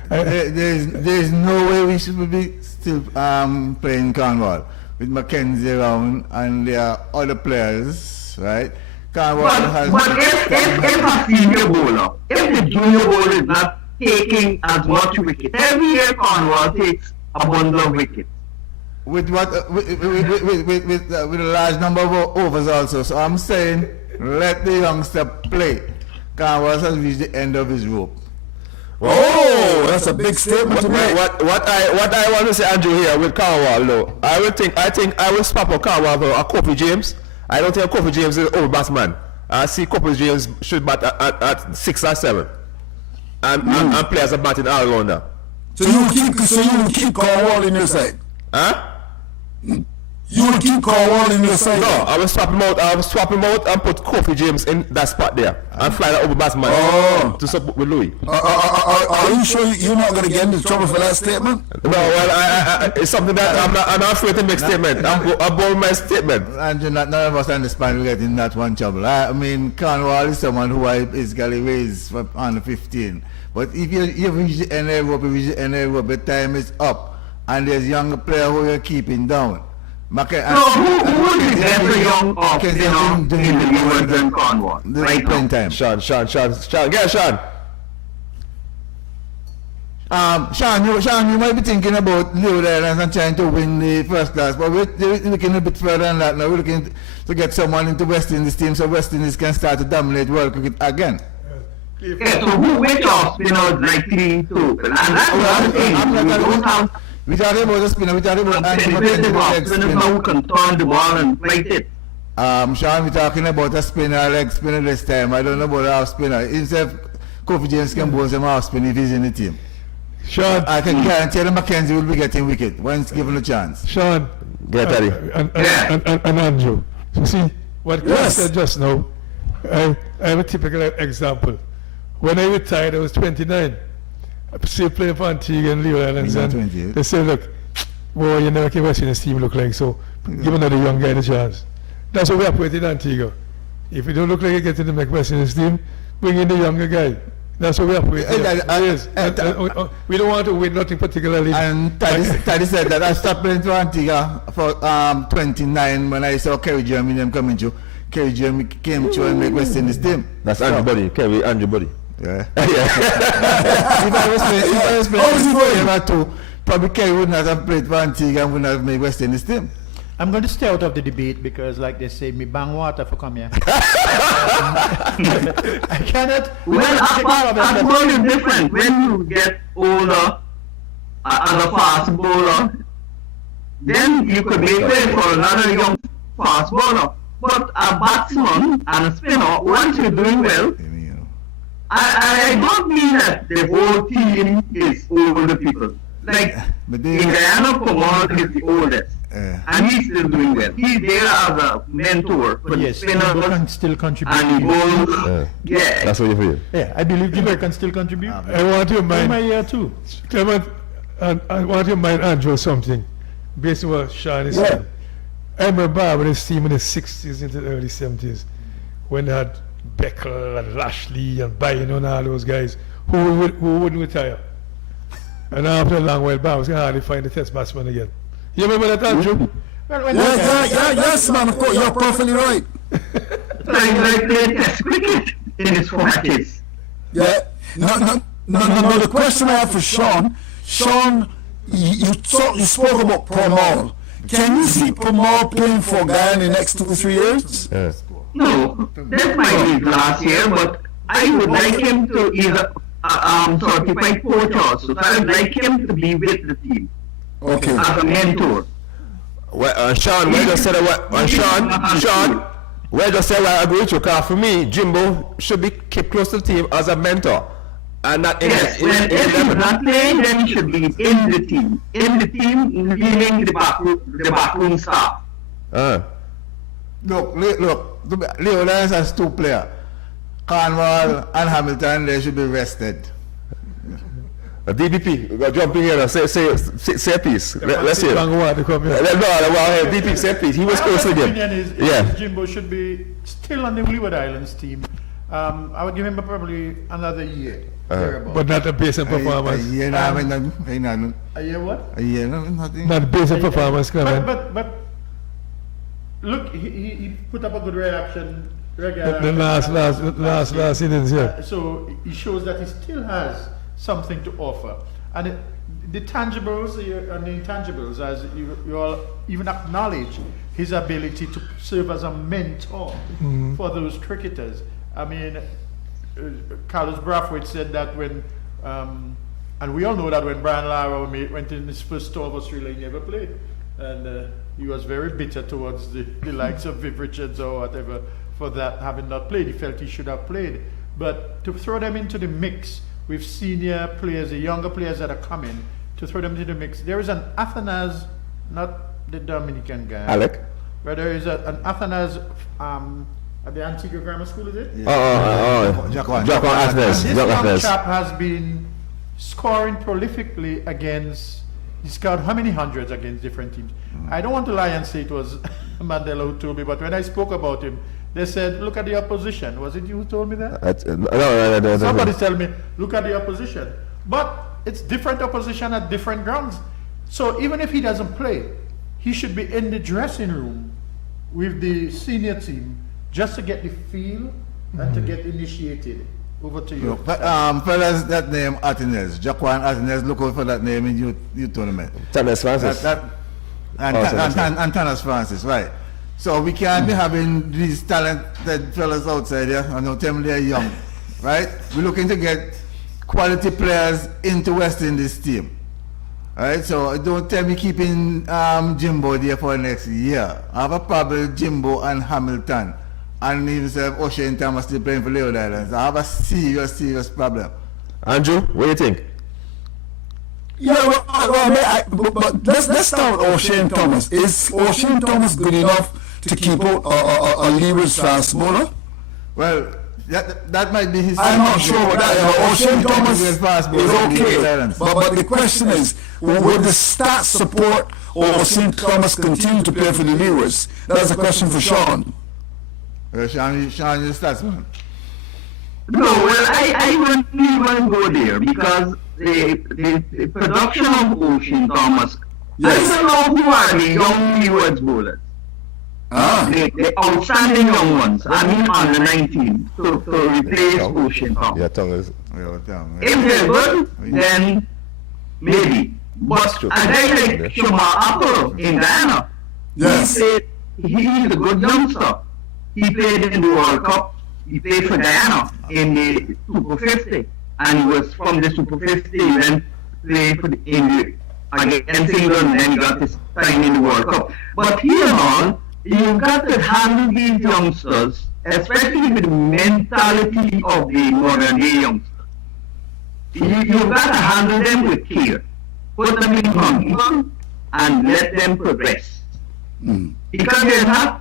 There's no way we should be still playing Cornwall with Mackenzie around and there are other players, right? Cornwall has. But if a senior bowler, if the junior bowler is not taking as much wicket, every year Cornwall takes a bundle of wickets. With a large number of overs also. So I'm saying, let the youngster play. Cornwall has reached the end of his rope. Oh, that's a big statement to make. What I want to say, Andrew, here with Cornwall, though, I think I will swap a Cornwall for a Kofi James. I don't think Kofi James is over batsman. I see Kofi James should bat at 6 or 7, and play as a batting all rounder. So you will keep Cornwall in your side. Huh? You will keep Cornwall in your side. No, I will swap him out. And put Kofi James in that spot there and fly that over batsman to support with Louis. Are you sure you're not going to get into trouble for that statement? No, well, it's something that I'm not afraid to make statement. I'm bold my statement. And none of us understand we get in that one trouble. I mean, Cornwall is someone who I basically raised from under 15. But if you reach the end of the time is up, and there's younger player who you're keeping down. Who would be better young off, in the Leeward than Cornwall? Right now. Time. Sean. Get Sean. Sean, you might be thinking about Leeward Islands and trying to win the first class, but we're looking a bit further than that now. We're looking to get someone into West Indies team so West Indies can start to dominate world cricket again. Yeah, so which off spinner is likely to? And that's another thing. We're talking about the spinner, we're talking about Andy McKenzie spinner who can turn the ball and fight it. Sean, we're talking about a spinner, leg spinner this time. I don't know about a half spinner. Instead, Kofi James can bowl some half spin if he's in the team. Sean, I can guarantee that Mackenzie will be getting wicket once given a chance. Sean, get ready. And Andrew, you see what Chris said just now. I have a typical example. When I retired, I was 29. I still playing for Antigua and Leeward Islands, and they say, look, boy, you never can West Indies team look like, so give another young guy the chance. That's what we operate in Antigua. If you don't look like you get in the West Indies team, bring in the younger guy. That's what we operate. We don't want to win nothing particularly. And Taddy said that I stopped playing for Antigua for 29 when I saw Kerry Jeremy them coming through. Kerry Jeremy came through and make West Indies team. That's Andrew Buddy. Kerry Andrew Buddy. Yeah. If I was playing too, probably Kerry would not have played for Antigua and would not have made West Indies team. I'm going to stay out of the debate because, like they say, me bang water for come here. I cannot. Well, football is different. When you get older as a fast bowler, then you could make way for another young fast bowler. But a batsman and a spinner, once you're doing well, I don't mean that the whole team is older people. Like, Indiana Kumar is the oldest. And he's still doing well. He's there as a mentor for the spinners. Can still contribute. And he bowls. Yeah. That's what you feel. Yeah, I believe Gilbert can still contribute. I want to mind my year too. Clement, I want to mind Andrew something based on what Sean is saying. I remember with his team in the 60s into the early 70s when they had Beckel and Lashley and Bynum and all those guys who wouldn't retire. And after a long while, I was going to hardly find the test batsman again. You remember that, Andrew? Yes, man, of course, you're perfectly right. Like playing test cricket in his 40s. Yeah. No, the question I have for Sean, you spoke about Permal. Can you see Permal playing for Ghana in the next 2 or 3 years? Yeah. No, that might be last year, but I would like him to either, certified coach also. So I would like him to be with the team. Okay. As a mentor. Well, Sean, when you said what? Sean, Well, just say I agree with you, because for me, Jimbo should be kept close to the team as a mentor. And not in Yes, well, if he's not playing, then he should be in the team. In the team, leading the backroom staff. Look, Leo Lions has two players. Cornwall and Hamilton, they should be rested. DPP, we got to jump in here and say a piece. Let's hear it. DPP, say a piece. He was close to My the opinion is Yeah. Jimbo should be still on the Leeward Islands team. I would give him probably another year. thereabout. But not the base and performance. A year A year what? nothing. Not base and performance, Clement. But look, he put up a good reaction. The last innings, yeah. So he shows that he still has something to offer. And the tangibles and the intangibles, as you all even acknowledge his ability to serve as a mentor for those cricketers. I mean, Carlos Brathwaite said that when, and we all know that when Brian Lara went in his first tour of Australia, he never played. And he was very bitter towards the likes of Viv Richards or whatever for that having not played. He felt he should have played. But to throw them into the mix with senior players, the younger players that are coming, to throw them into the mix, there is an Athanas, not the Dominican guy. Alec? But there is an Athanas at the Antigua Grammar School, is it? Jaquan Athanas. This young chap has been scoring prolifically against, he scored how many hundreds against different teams? I don't want to lie and say it was Mandela who told me, but when I spoke about him, they said, look at the opposition. Was it you who told me that? No. Somebody tell me, look at the opposition. But it's different opposition at different grounds. So even if he doesn't play, he should be in the dressing room with the senior team just to get the feel and to get initiated. Over to you. Fellas, that name Athens, Jaquan Athens, look out for that name in youth tournament. Tanis Francis. And Tanis Francis, right. So we can't be having these talented fellas outside here, and don't tell me they're young, right? We're looking to get quality players into West Indies team. Alright, so don't tell me keeping Jimbo there for next year. I have a problem with Jimbo and Hamilton. And himself, O'Shane Thomas still playing for Leeward Islands. I have a serious problem. Andrew, what do you think? Yeah, but let's start with O'Shane Thomas. Is O'Shane Thomas good enough to keep out a Leeward's fast bowler? Well, that might be his. I'm not sure what that. O'Shane Thomas is okay, but the question is, would the stats support O'Shane Thomas continue to play for the Leewards? That's a question for Sean. Sean, you stats man. No, well, I wouldn't even go there because the production of O'Shane Thomas, I don't know who are the young Leewards bowlers. The outstanding young ones, I mean under 19, to replace O'Shane Thomas. Yeah, tongue is. If they're good, then maybe. But a guy like Shomar Apple in Ghana, yes, he's a good youngster. He played in the World Cup. He played for Guyana in the Super 50, and he was from the Super 50. He then played for against England, and he got his time in the World Cup. But here and all, you've got to handle these youngsters, especially with the mentality of the modern day youngsters. You've got to handle them with care. Put them in condition and let them progress. Because they're not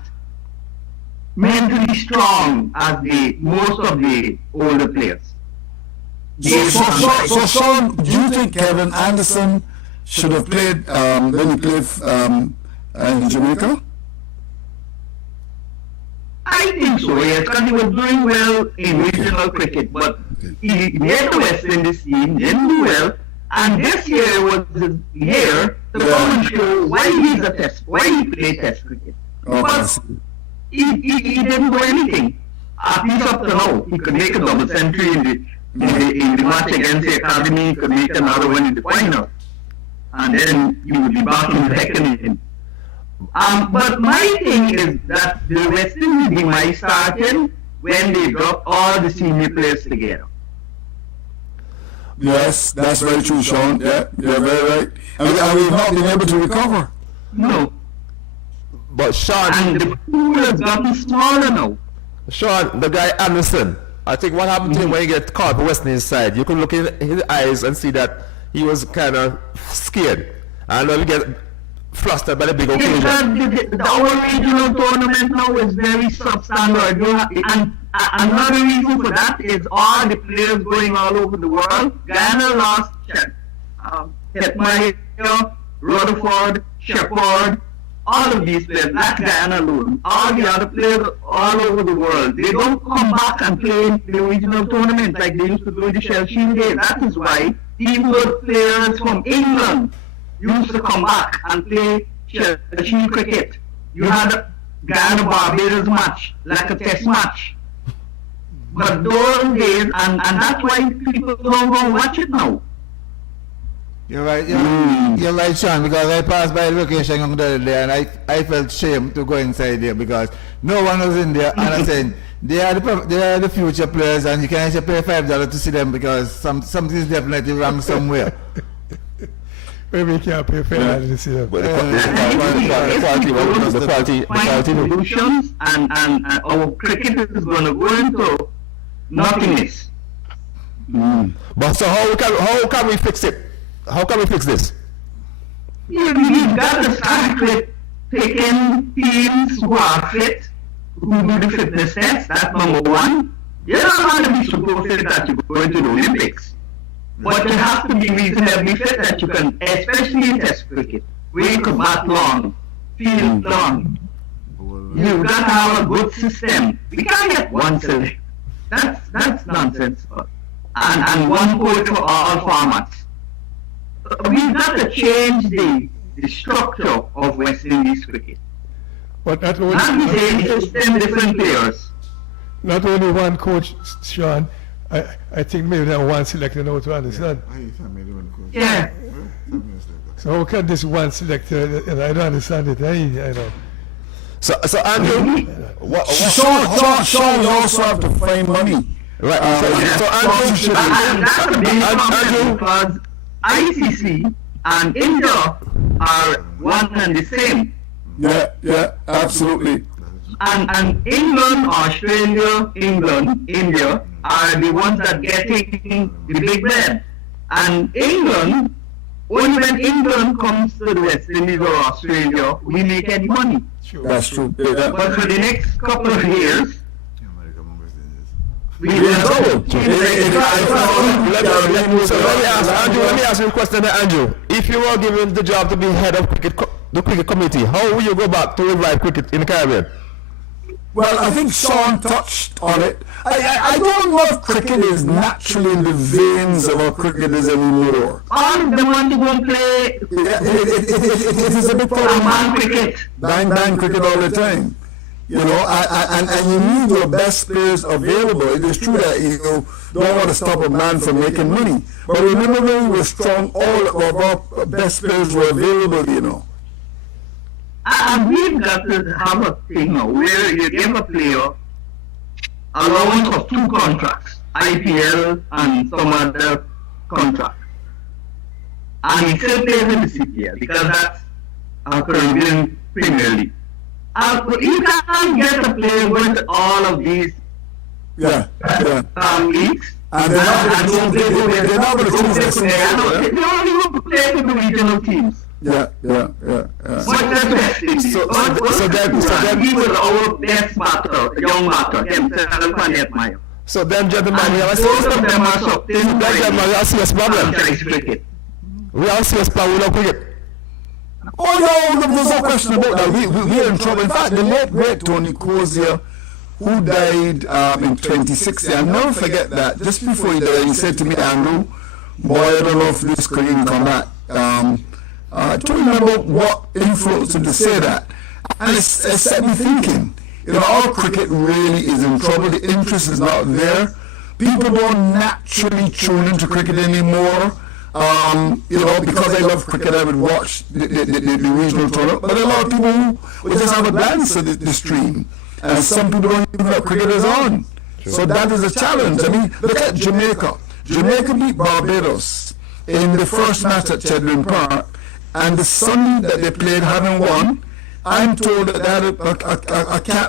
mentally strong as most of the older players. So Sean, do you think Kevin Anderson should have played when he played in Jamaica? I think so, yes, because he was doing well in regional cricket, but he made the West Indies team, didn't do well, and this year was the year to come and show why he played test cricket. But he didn't do anything. At least up to now, he could make a double century in the match against the Academy, he could make another one in the final, and then he would be back in the reckoning. But my thing is that the West Indies might start when they drop all the senior players together. Yes, that's very true, Sean. Yeah, you're very right. And we've not been able to recover. No. But Sean, And the pool has gotten smaller now. Sean, the guy Anderson, I think what happened to him when he get caught for West Indies side, you could look in his eyes and see that he was kind of scared. I know he get flustered by the big occasion. The whole regional tournament now is very substandard. And another reason for that is all the players going all over the world. Ghana lost Hetmaier, Rutherford, Shepherd, all of these players, not Ghana alone. All the other players all over the world, they don't come back and play in the regional tournament like they used to do in the Shell Shield days. That is why even players from England used to come back and play Shell Shield cricket. You had a Ghana Barbados match, like a test match. But those days, and that's why people don't go watch it now. You're right, you're right, Sean, because I passed by the location the other day and I felt shame to go inside there because no one was in there and I said, they are the future players and you can actually pay $5 to see them because something is definitely wrong somewhere. Maybe you can't pay $5 to see them. But the quality. Solutions and our cricket is going to go into nothingness. But so how can we fix it? How can we fix this? You've got to start with picking teams who are fit, who do the fitness test. That's number one. You don't want to be so fit that you go into the Olympics. But you have to be reasonably fit that you can, especially in test cricket, where you can bat long, field long. You've got to have a good system. We can't get one select. That's nonsense. And one coach for all formats. We've got to change the structure of West Indies cricket. But Not the same system, different players. not only one coach, Sean, I think maybe that one selector know to understand. Yeah. So how can this one selector, and I don't understand it, I know. So Andrew, Sean, you also have to find money. right? So Andrew, And that's a big problem Andrew, because ICC and India are one and the same. Yeah, absolutely. And England, Australia, India are the ones that getting the big bread. And England, only when England comes to the West Indies or Australia, we make any money. Sure. That's true. But for the next couple of years, we let me ask you a question, Andrew. If you were given the job to be head of the cricket committee, how will you go back to revive cricket in the Caribbean? Well, I think Sean touched on it. I don't know if cricket is naturally in the veins of our cricketers anymore. all of them want to go and play It is a bit problem. man cricket. Bang cricket all the time. You know, and you need your best players available. It is true that you don't want to stop a man from making money. But remember when we were strong, all of our best players were available, you know. And we've got to have a thing now where you give a player allowance of 2 contracts, IPL and some other contract. And he still plays in the CPL because that's our Caribbean Premier League. You can't get a player with all of these Yeah. leagues. And they're not going to choose the same player. They only want to play with the regional teams. Yeah. What's the best thing? So then- he was our best batter, young batter, himself and Hetmaier. So then, gentlemen, we have a Both serious of them are something problem. franchise cricket. We have a serious problem with our cricket. Oh no, there's no question about that. We're in trouble. In fact, the late great Tony Cozier, who died in 2016, I'll never forget that. Just before he died, he said to me, Andrew, boy, I don't know if this could even come back. I don't remember what influenced him to say that. And it set me thinking, you know, our cricket really is in trouble. The interest is not there. People don't naturally tune into cricket anymore. You know, because I love cricket, I would watch the regional tournament. But a lot of people who will just have a glance at the stream. And some people don't even have cricketers on. So that is a challenge. I mean, look at Jamaica. Jamaica beat Barbados in the first match at Chedlin Park. And the Sunday that they played, having won, I'm told that they had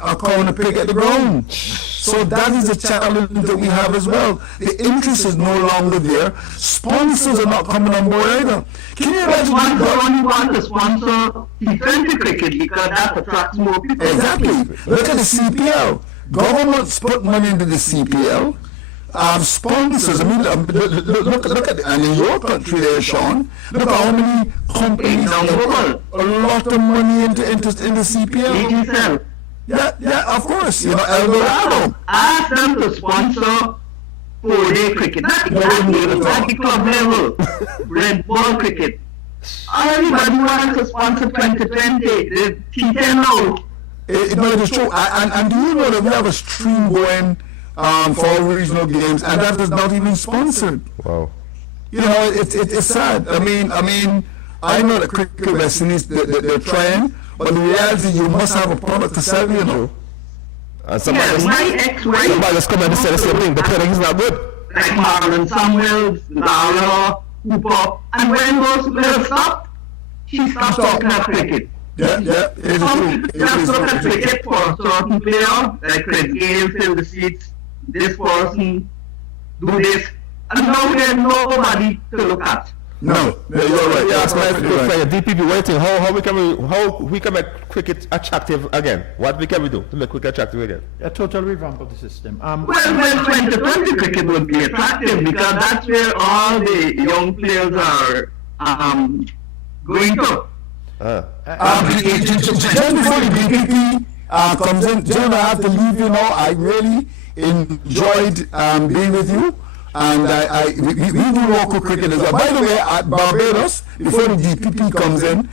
a corner pick at the ground. So that is a challenge that we have as well. The interest is no longer there. Sponsors are not coming on board either. Can you imagine? Sponsors only want to sponsor T20 cricket because that attracts more people. Exactly. Look at the CPL. Governments put money into the CPL. Sponsors, I mean, look at, and in your country there, Sean, look at how many companies put a lot of money into the CPL. ATCL. Yeah, of course, you know, Eldorado. Ask them to sponsor 4-day cricket. Not at the club level. Red ball cricket. Everybody wants to sponsor 2020. The T10 now. No, it is true. And do you know that we have a stream going for our regional games, and that is not even sponsored? Wow. You know, it's sad. I mean, I know that cricket West Indies, they're trying, but the reality, you must have a product to sell, you know. And somebody just come and say the same thing. The product is not good. Like Marlon Samuels, Lara, Hooper, and when those players stop, she stops talking about cricket. Yeah, it is true. Just look at cricket for a certain player, like Chris Gale, fill the seats, this person, do this, and now we have nobody to look at. No, you're right. Yeah, that's my You're right. DPP waiting. How we can make cricket attractive again? What can we do to make cricket attractive again? A total revamp of the system. Well, 2020 cricket would be attractive because that's where all the young players are going to. Just before the DPP comes in, John, I have to leave you now. I really enjoyed being with you. And we do local cricket as well. By the way, at Barbados, before the DPP comes in,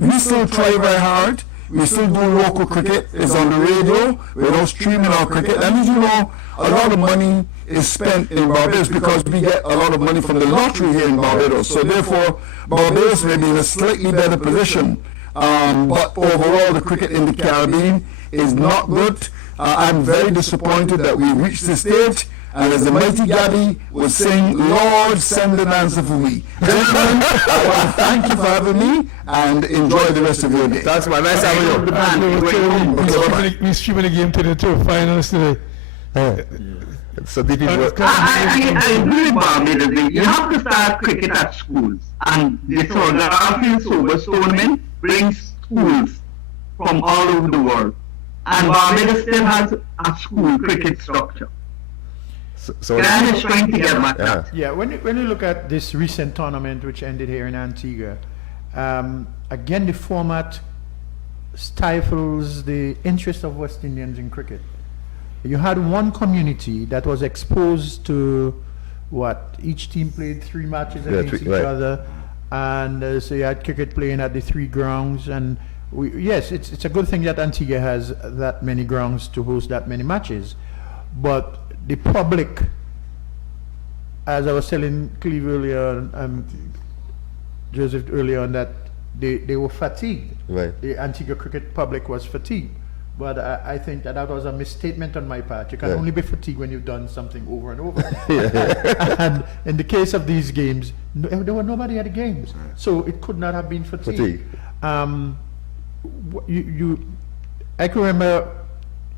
we still try very hard. We still do local cricket. It's on the radio. We're now streaming our cricket. And as you know, a lot of money is spent in Barbados because we get a lot of money from the lottery here in Barbados. So therefore, Barbados may be in a slightly better position. But overall, the cricket in the Caribbean is not good. I'm very disappointed that we reached this stage. And as the mighty Gabby will sing, Lord, send an answer for me. Gentlemen, I want to thank you for having me and enjoy the rest of your day. That's my nice having you. We're streaming the game to the two finals today. So DPP. I agree with Barbados. You have to start cricket at schools. And the Garfield Sobers tournament brings schools from all over the world. And Barbados still has a school cricket structure. So Ghana is trying to get back up. Yeah, when you look at this recent tournament which ended here in Antigua, again the format stifles the interest of West Indians in cricket. You had one community that was exposed to what each team played 3 matches against each other, and so you had cricket playing at the 3 grounds. And yes, it's a good thing that Antigua has that many grounds to host that many matches, but the public, as I was telling Cleve earlier, Joseph earlier on, that they were fatigued. Right. The Antigua cricket public was fatigued. But I think that was a misstatement on my part. You can only be fatigued when you've done something over and over. And in the case of these games, there were nobody at the games. So it could not have been fatigue. I can remember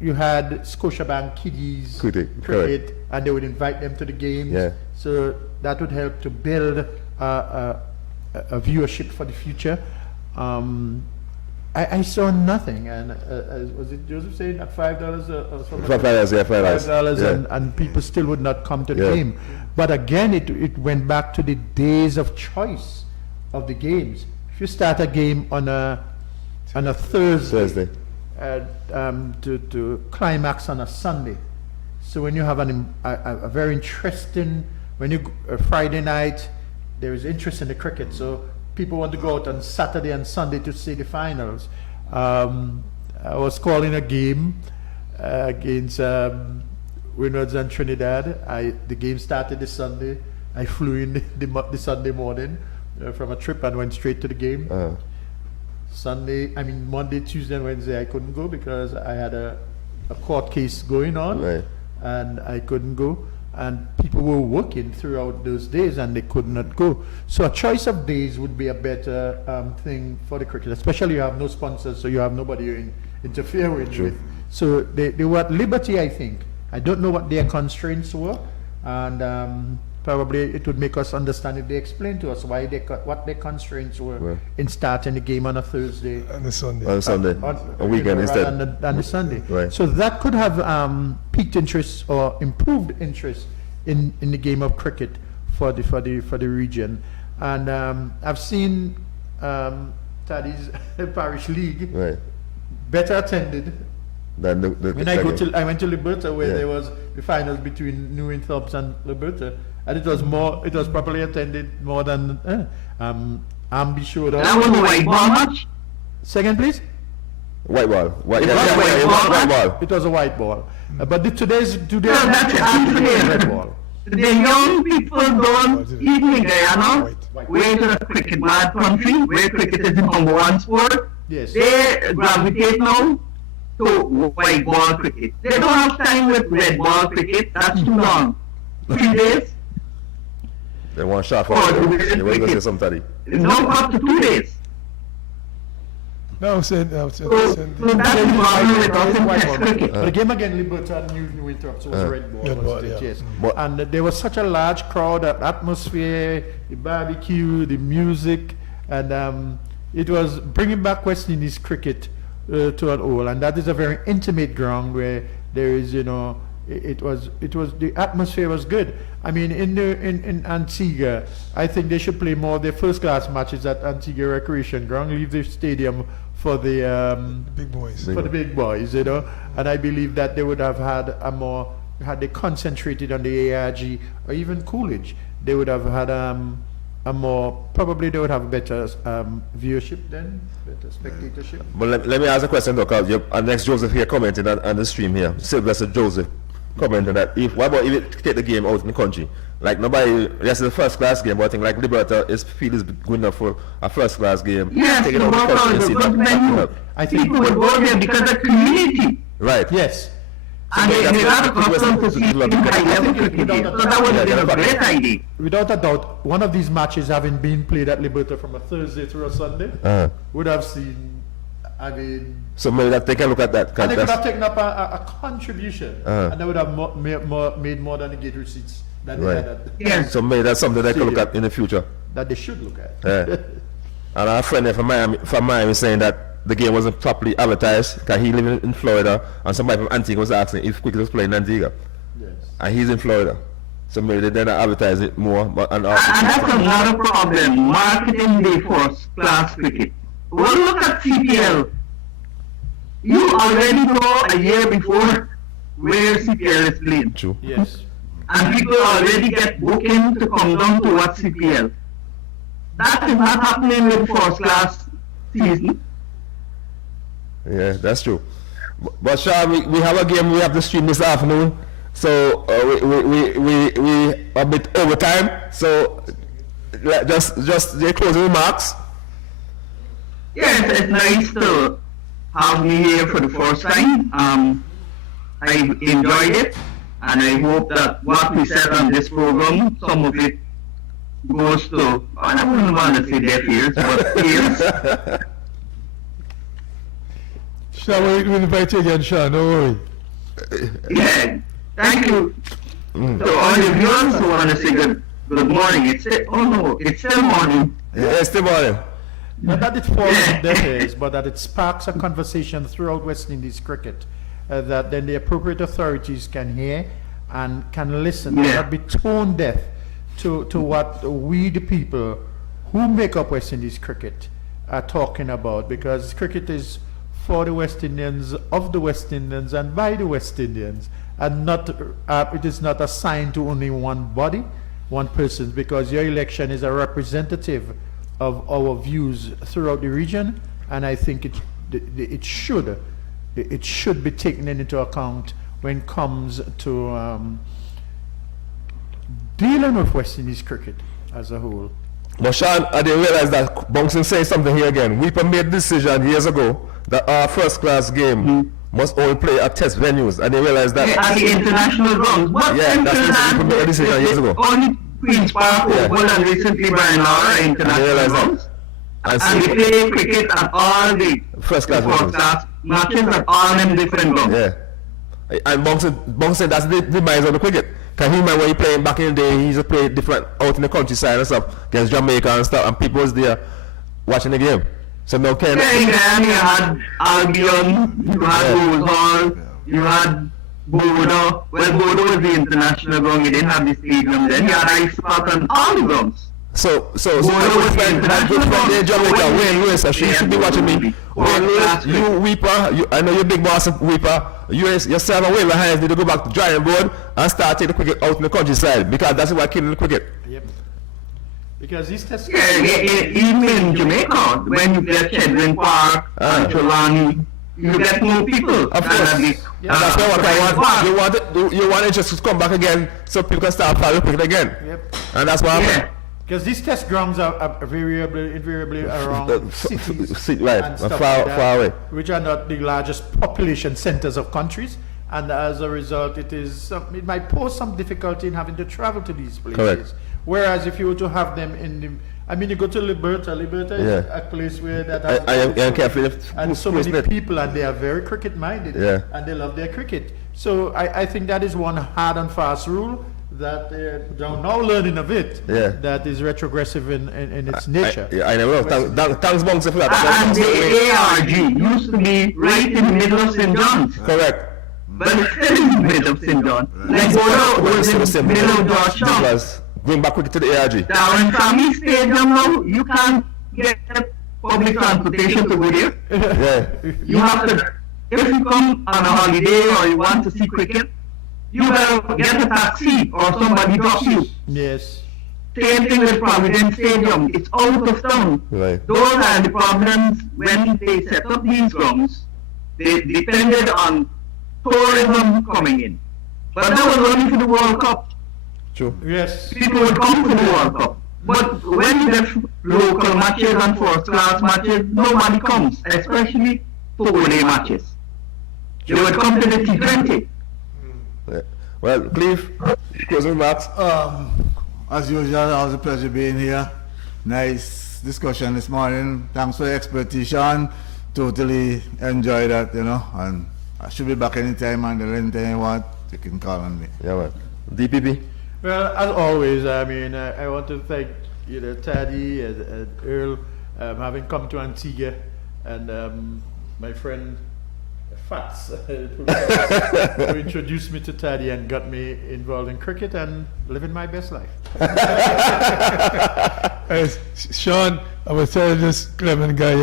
you had Scotiabank kiddies cricket, and they would invite them to the games. Yeah. So that would help to build a viewership for the future. I saw nothing, and was it Joseph saying at $5 or something? $5, and people still would not come to the game. But again, it went back to the days of choice of the games. If you start a game on a Thursday. To climax on a Sunday. So when you have a very interesting, Friday night, there is interest in the cricket. So people want to go out on Saturday and Sunday to see the finals. I was calling a game against Windwards and Trinidad. The game started this Sunday. I flew in the Sunday morning from a trip and went straight to the game. Monday, Tuesday, and Wednesday I couldn't go because I had a court case going on, and I couldn't go. and people were working throughout those days and they could not go. So a choice of days would be a better thing for the cricket, especially you have no sponsors, so you have nobody you interfere with. So they were at liberty, I think. I don't know what their constraints were, and probably it would make us understand if they explain to us why what their constraints were in starting the game on a Thursday. And the Sunday. On Sunday, a weekend instead. Than the Sunday. Right. So that could have piqued interest or improved interest in the game of cricket for the region. And I've seen Taddy's Parish League Right. better attended. Then When I went to Liberta where there was the finals between New Winthrop and Liberta, and it was properly attended more than Ambi showed up. That was a white ball match. Second, please. White ball. White, It yeah, was yeah, white yeah, ball, white right? ball. It was a white ball. But today's that's it. red ball. The young people don't even in Guyana, White. where to the cricket mad country, where cricket is the number one sport. Yes. They gravitate now to white ball cricket. They don't have time with red ball cricket. That's too long. 3 days. They want shot for Oh, they want to cricket. say somebody. Now up to 2 days. No, I'm saying, So that's the problem with us in White Test ball. cricket. But the game again, Liberta and New Winthrop, so it was red ball. Red ball, wasn't it? yeah. Yes. But- And there was such a large crowd, that atmosphere, the barbecue, the music, and it was bringing back West Indies cricket to an whole. And that is a very intimate ground where there is, it was the atmosphere was good. I mean, in Antigua, I think they should play more of their first class matches at Antigua Recreation Ground, leave the stadium for the big boys. for the big boys, and I believe that they would have had had they concentrated on the ARG or even Coolidge, they would have had probably they would have better viewership then, better spectatorship. But let me ask a question though, because our next Joseph here commented on the stream here. Sylvester Joseph commented that what about if you take the game out in the country? Like nobody, yes, it's a first class game, but I think like Liberta is good enough for a first class game. Yes, Take it out in the country and see that backing up. I think People would go there because of community. Right. yes. And they got accustomed to seeing high level cricket. without So that would have been a Yeah, great idea. Without a doubt, one of these matches having been played at Liberta from a Thursday through a Sunday would have seen. I mean, So maybe that they can look at that. 'cause and they could that's- have taken up a contribution, and they would have made more than the gate receipts that they Right. had Yes. So maybe that's something they can look at in the future. that they should look at. Yeah. And our friend there from Miami is saying that the game wasn't properly advertised because he lives in Florida, and somebody from Antigua was asking if cricket was playing in Antigua, Yes. and he's in Florida. So maybe they didn't advertise it more. But And that's another problem. Marketing the first class cricket. Well, look at CPL. You already know a year before where CPL is playing. True. Yes. And people already get booking to come down to watch CPL. That is not happening with first class season. Yeah, that's true. But Sean, we have a game we have to stream this afternoon, so we a bit over time. So just your closing remarks. Yes, it's nice to have me here for the first time. I enjoyed it, and I hope that what we said on this program, some of it goes to, I wouldn't want to say deaf ears, but ears. Sean, we'll invite you again, Sean, don't worry. Yeah, thank you to all the viewers who want to say good morning. It's still morning. Yeah, it's the morning. Not that it falls on deaf ears, but that it sparks a conversation throughout West Indies cricket that then the appropriate authorities can hear and can listen, and not be tone deaf to what we, the people who make up West Indies cricket, are talking about. Because cricket is for the West Indians, of the West Indians, and by the West Indians, and not it is not assigned to only one body, one person, because your election is a representative of our views throughout the region, and I think it should be taken into account when it comes to dealing with West Indies cricket as a whole. But Sean, I didn't realize that Bunsen saying something here again. We made a decision years ago that our first class game must only play at test venues, and they realize that. At the international grounds. But Yeah, that's what we made a decision years ago. Only Queen's Park, Yeah. Oval, and recently Brian Lara They international realize that. grounds. And And so, they play cricket at all the first class venues. class matches at all them different grounds. Yeah. And Bong said that's the demise of the cricket. Can you remember when he playing back in the day, he used to play different out in the countryside and stuff against Jamaica and stuff, and people was there watching the game. So now can Yeah, you had Albion, you had Rose Hall, you had Bodo. Well, Bodo was the international ground, you didn't have the stadium then. You had Ice Park and all the grounds. So my good friend in Jamaica, Wayne Lewis, she should be watching me. Wayne Lewis, you Weeper, I know you're big boss of Weeper. Yourself and Wayne Hines need to go back to drawing board and start taking the cricket out in the countryside, because that's what killing the cricket. Yep. Because these tests. Even in Jamaica, when you get Chedwin Park and Trelawney, you get more people. Of course. And that's what I want. You want it just to come back again so people can start following cricket again. Yep. And that's what happened. Because these test grounds are invariably around cities Right, and stuff far, like that, far away. which are not the largest population centers of countries, and as a result, it might pose some difficulty in having to travel to these places. Correct. Whereas if you were to have them in the, I mean, you go to Liberta is a place where that has I am careful and so many people, and they are very cricket minded, and they love their cricket. So I think that is one hard and fast rule that they're now learning of it, that is retrogressive in its nature. I know. Thanks, Bunksy, for that. And the ARG used to be right in the middle of St. John's. Correct. But it's still in the middle of St. John. Like Bodo was in the middle of Georgetown. Going back quickly to the ARG. Now in Family Stadium now, you can't get public transportation to go there. Yeah. You have to, if you come on a holiday or you want to see cricket, you better get a taxi or somebody drops you. Yes. Same thing with Providence Stadium. It's out of town. Right. Those are the problems when they set up these grounds. They depended on tourism coming in. But that was only for the World Cup. True. Yes. People would come to the World Cup. But when you get local matches and first class matches, nobody comes, especially 4-day matches. They would come to the T20. Yeah. Well, Cleve, closing remarks. As usual, it was a pleasure being here. Nice discussion this morning. Thanks for your expertise, Sean. Totally enjoy that, and I should be back anytime, and anytime you want, you can call on me. Yeah, man. DPP. Well, as always, I mean, I want to thank Taddy and Earl having come to Antigua, and my friend Fats who introduced me to Taddy and got me involved in cricket and living my best life. Sean, I was telling this Clement guy,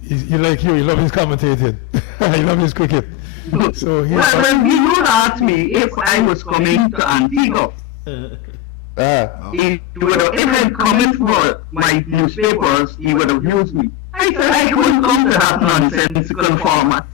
he like you, he loves his commentating. He loves his cricket. So Well, when he would ask me if I was coming to Antigua, he would have, if I'd come in for my newspapers, he would have used me. I said I couldn't come to that nonsensical format.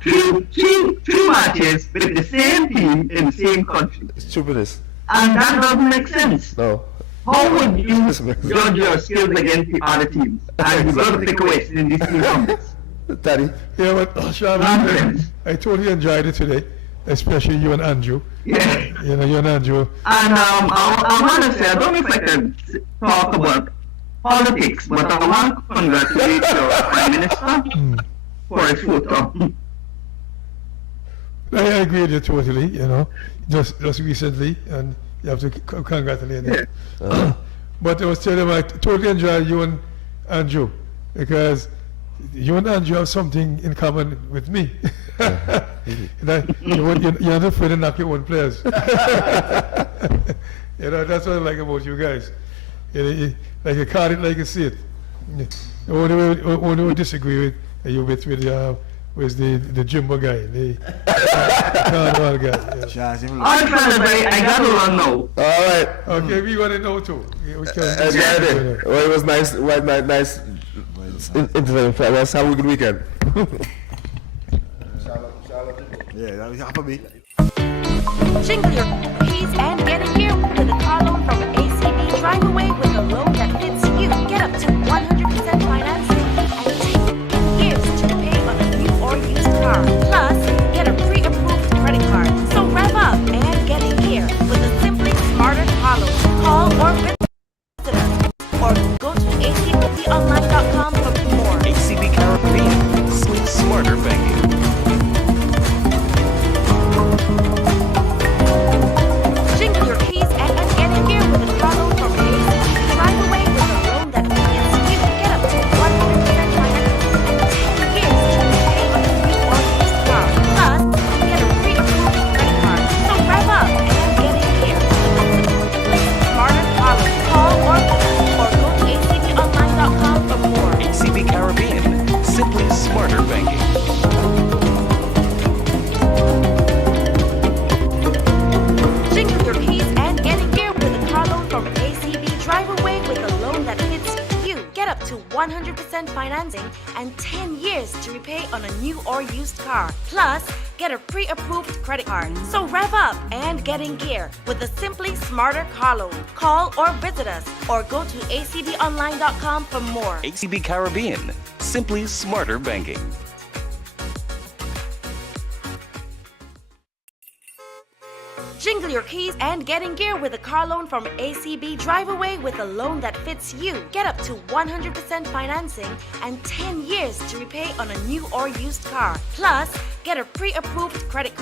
two matches with the same team in the same country. Stupidest. And that doesn't make sense. No. How would you judge your skills against the other teams? And you've got to pick a West Indies team from this. Taddy. Yeah, but Sean, I totally enjoyed it today, especially you and Andrew. Yeah. You and Andrew. And I want to say, I don't know if I can talk about politics, but I want to congratulate the Prime Minister for his photo. I agree with you totally, just recently, and you have to congratulate him. But I was telling him I totally enjoy you and Andrew, because you and Andrew have something in common with me. You're not afraid to knock your own players. That's what I like about you guys. Like you call it like you see it. The only way disagree with you with the Jimbo guy, the carnival guy. All right, I got to run now. All right. Okay, we want to know too. Well, it was nice. Nice interview. Let's have a good weekend. Yeah, that was half a bit. Jingle your keys and get a year with a car loan from ACB. Drive away with a loan that fits you. Get up to 100% financing and take years to pay on a acbonline.com for more. ACB Caribbean, Sweet Smarter Banking. Jingle your keys and get in gear with a car loan from ACB. Drive away with a loan that fits you. Get up to 100% finance and 10 years to repay on a new or used car. Plus, get a pre-approved credit card. So rev up and get in gear with a smarter car loan. Call or go to acbonline.com for more. ACB Caribbean, simply smarter banking. Jingle your keys and get in gear with a car loan from ACB. Drive away with a loan that fits you. Get up to 100% financing and 10 years to repay on a new or used car. Plus, get a pre-approved credit card. So rev up and get in gear with a simply smarter car loan. Call or visit us or go to acbonline.com for more. ACB Caribbean, simply smarter banking. Jingle your keys and get in gear with a car loan from ACB. Drive away with a loan that fits you. Get up to 100% financing and 10 years to repay on a new or used car. Plus, get a pre-approved credit card.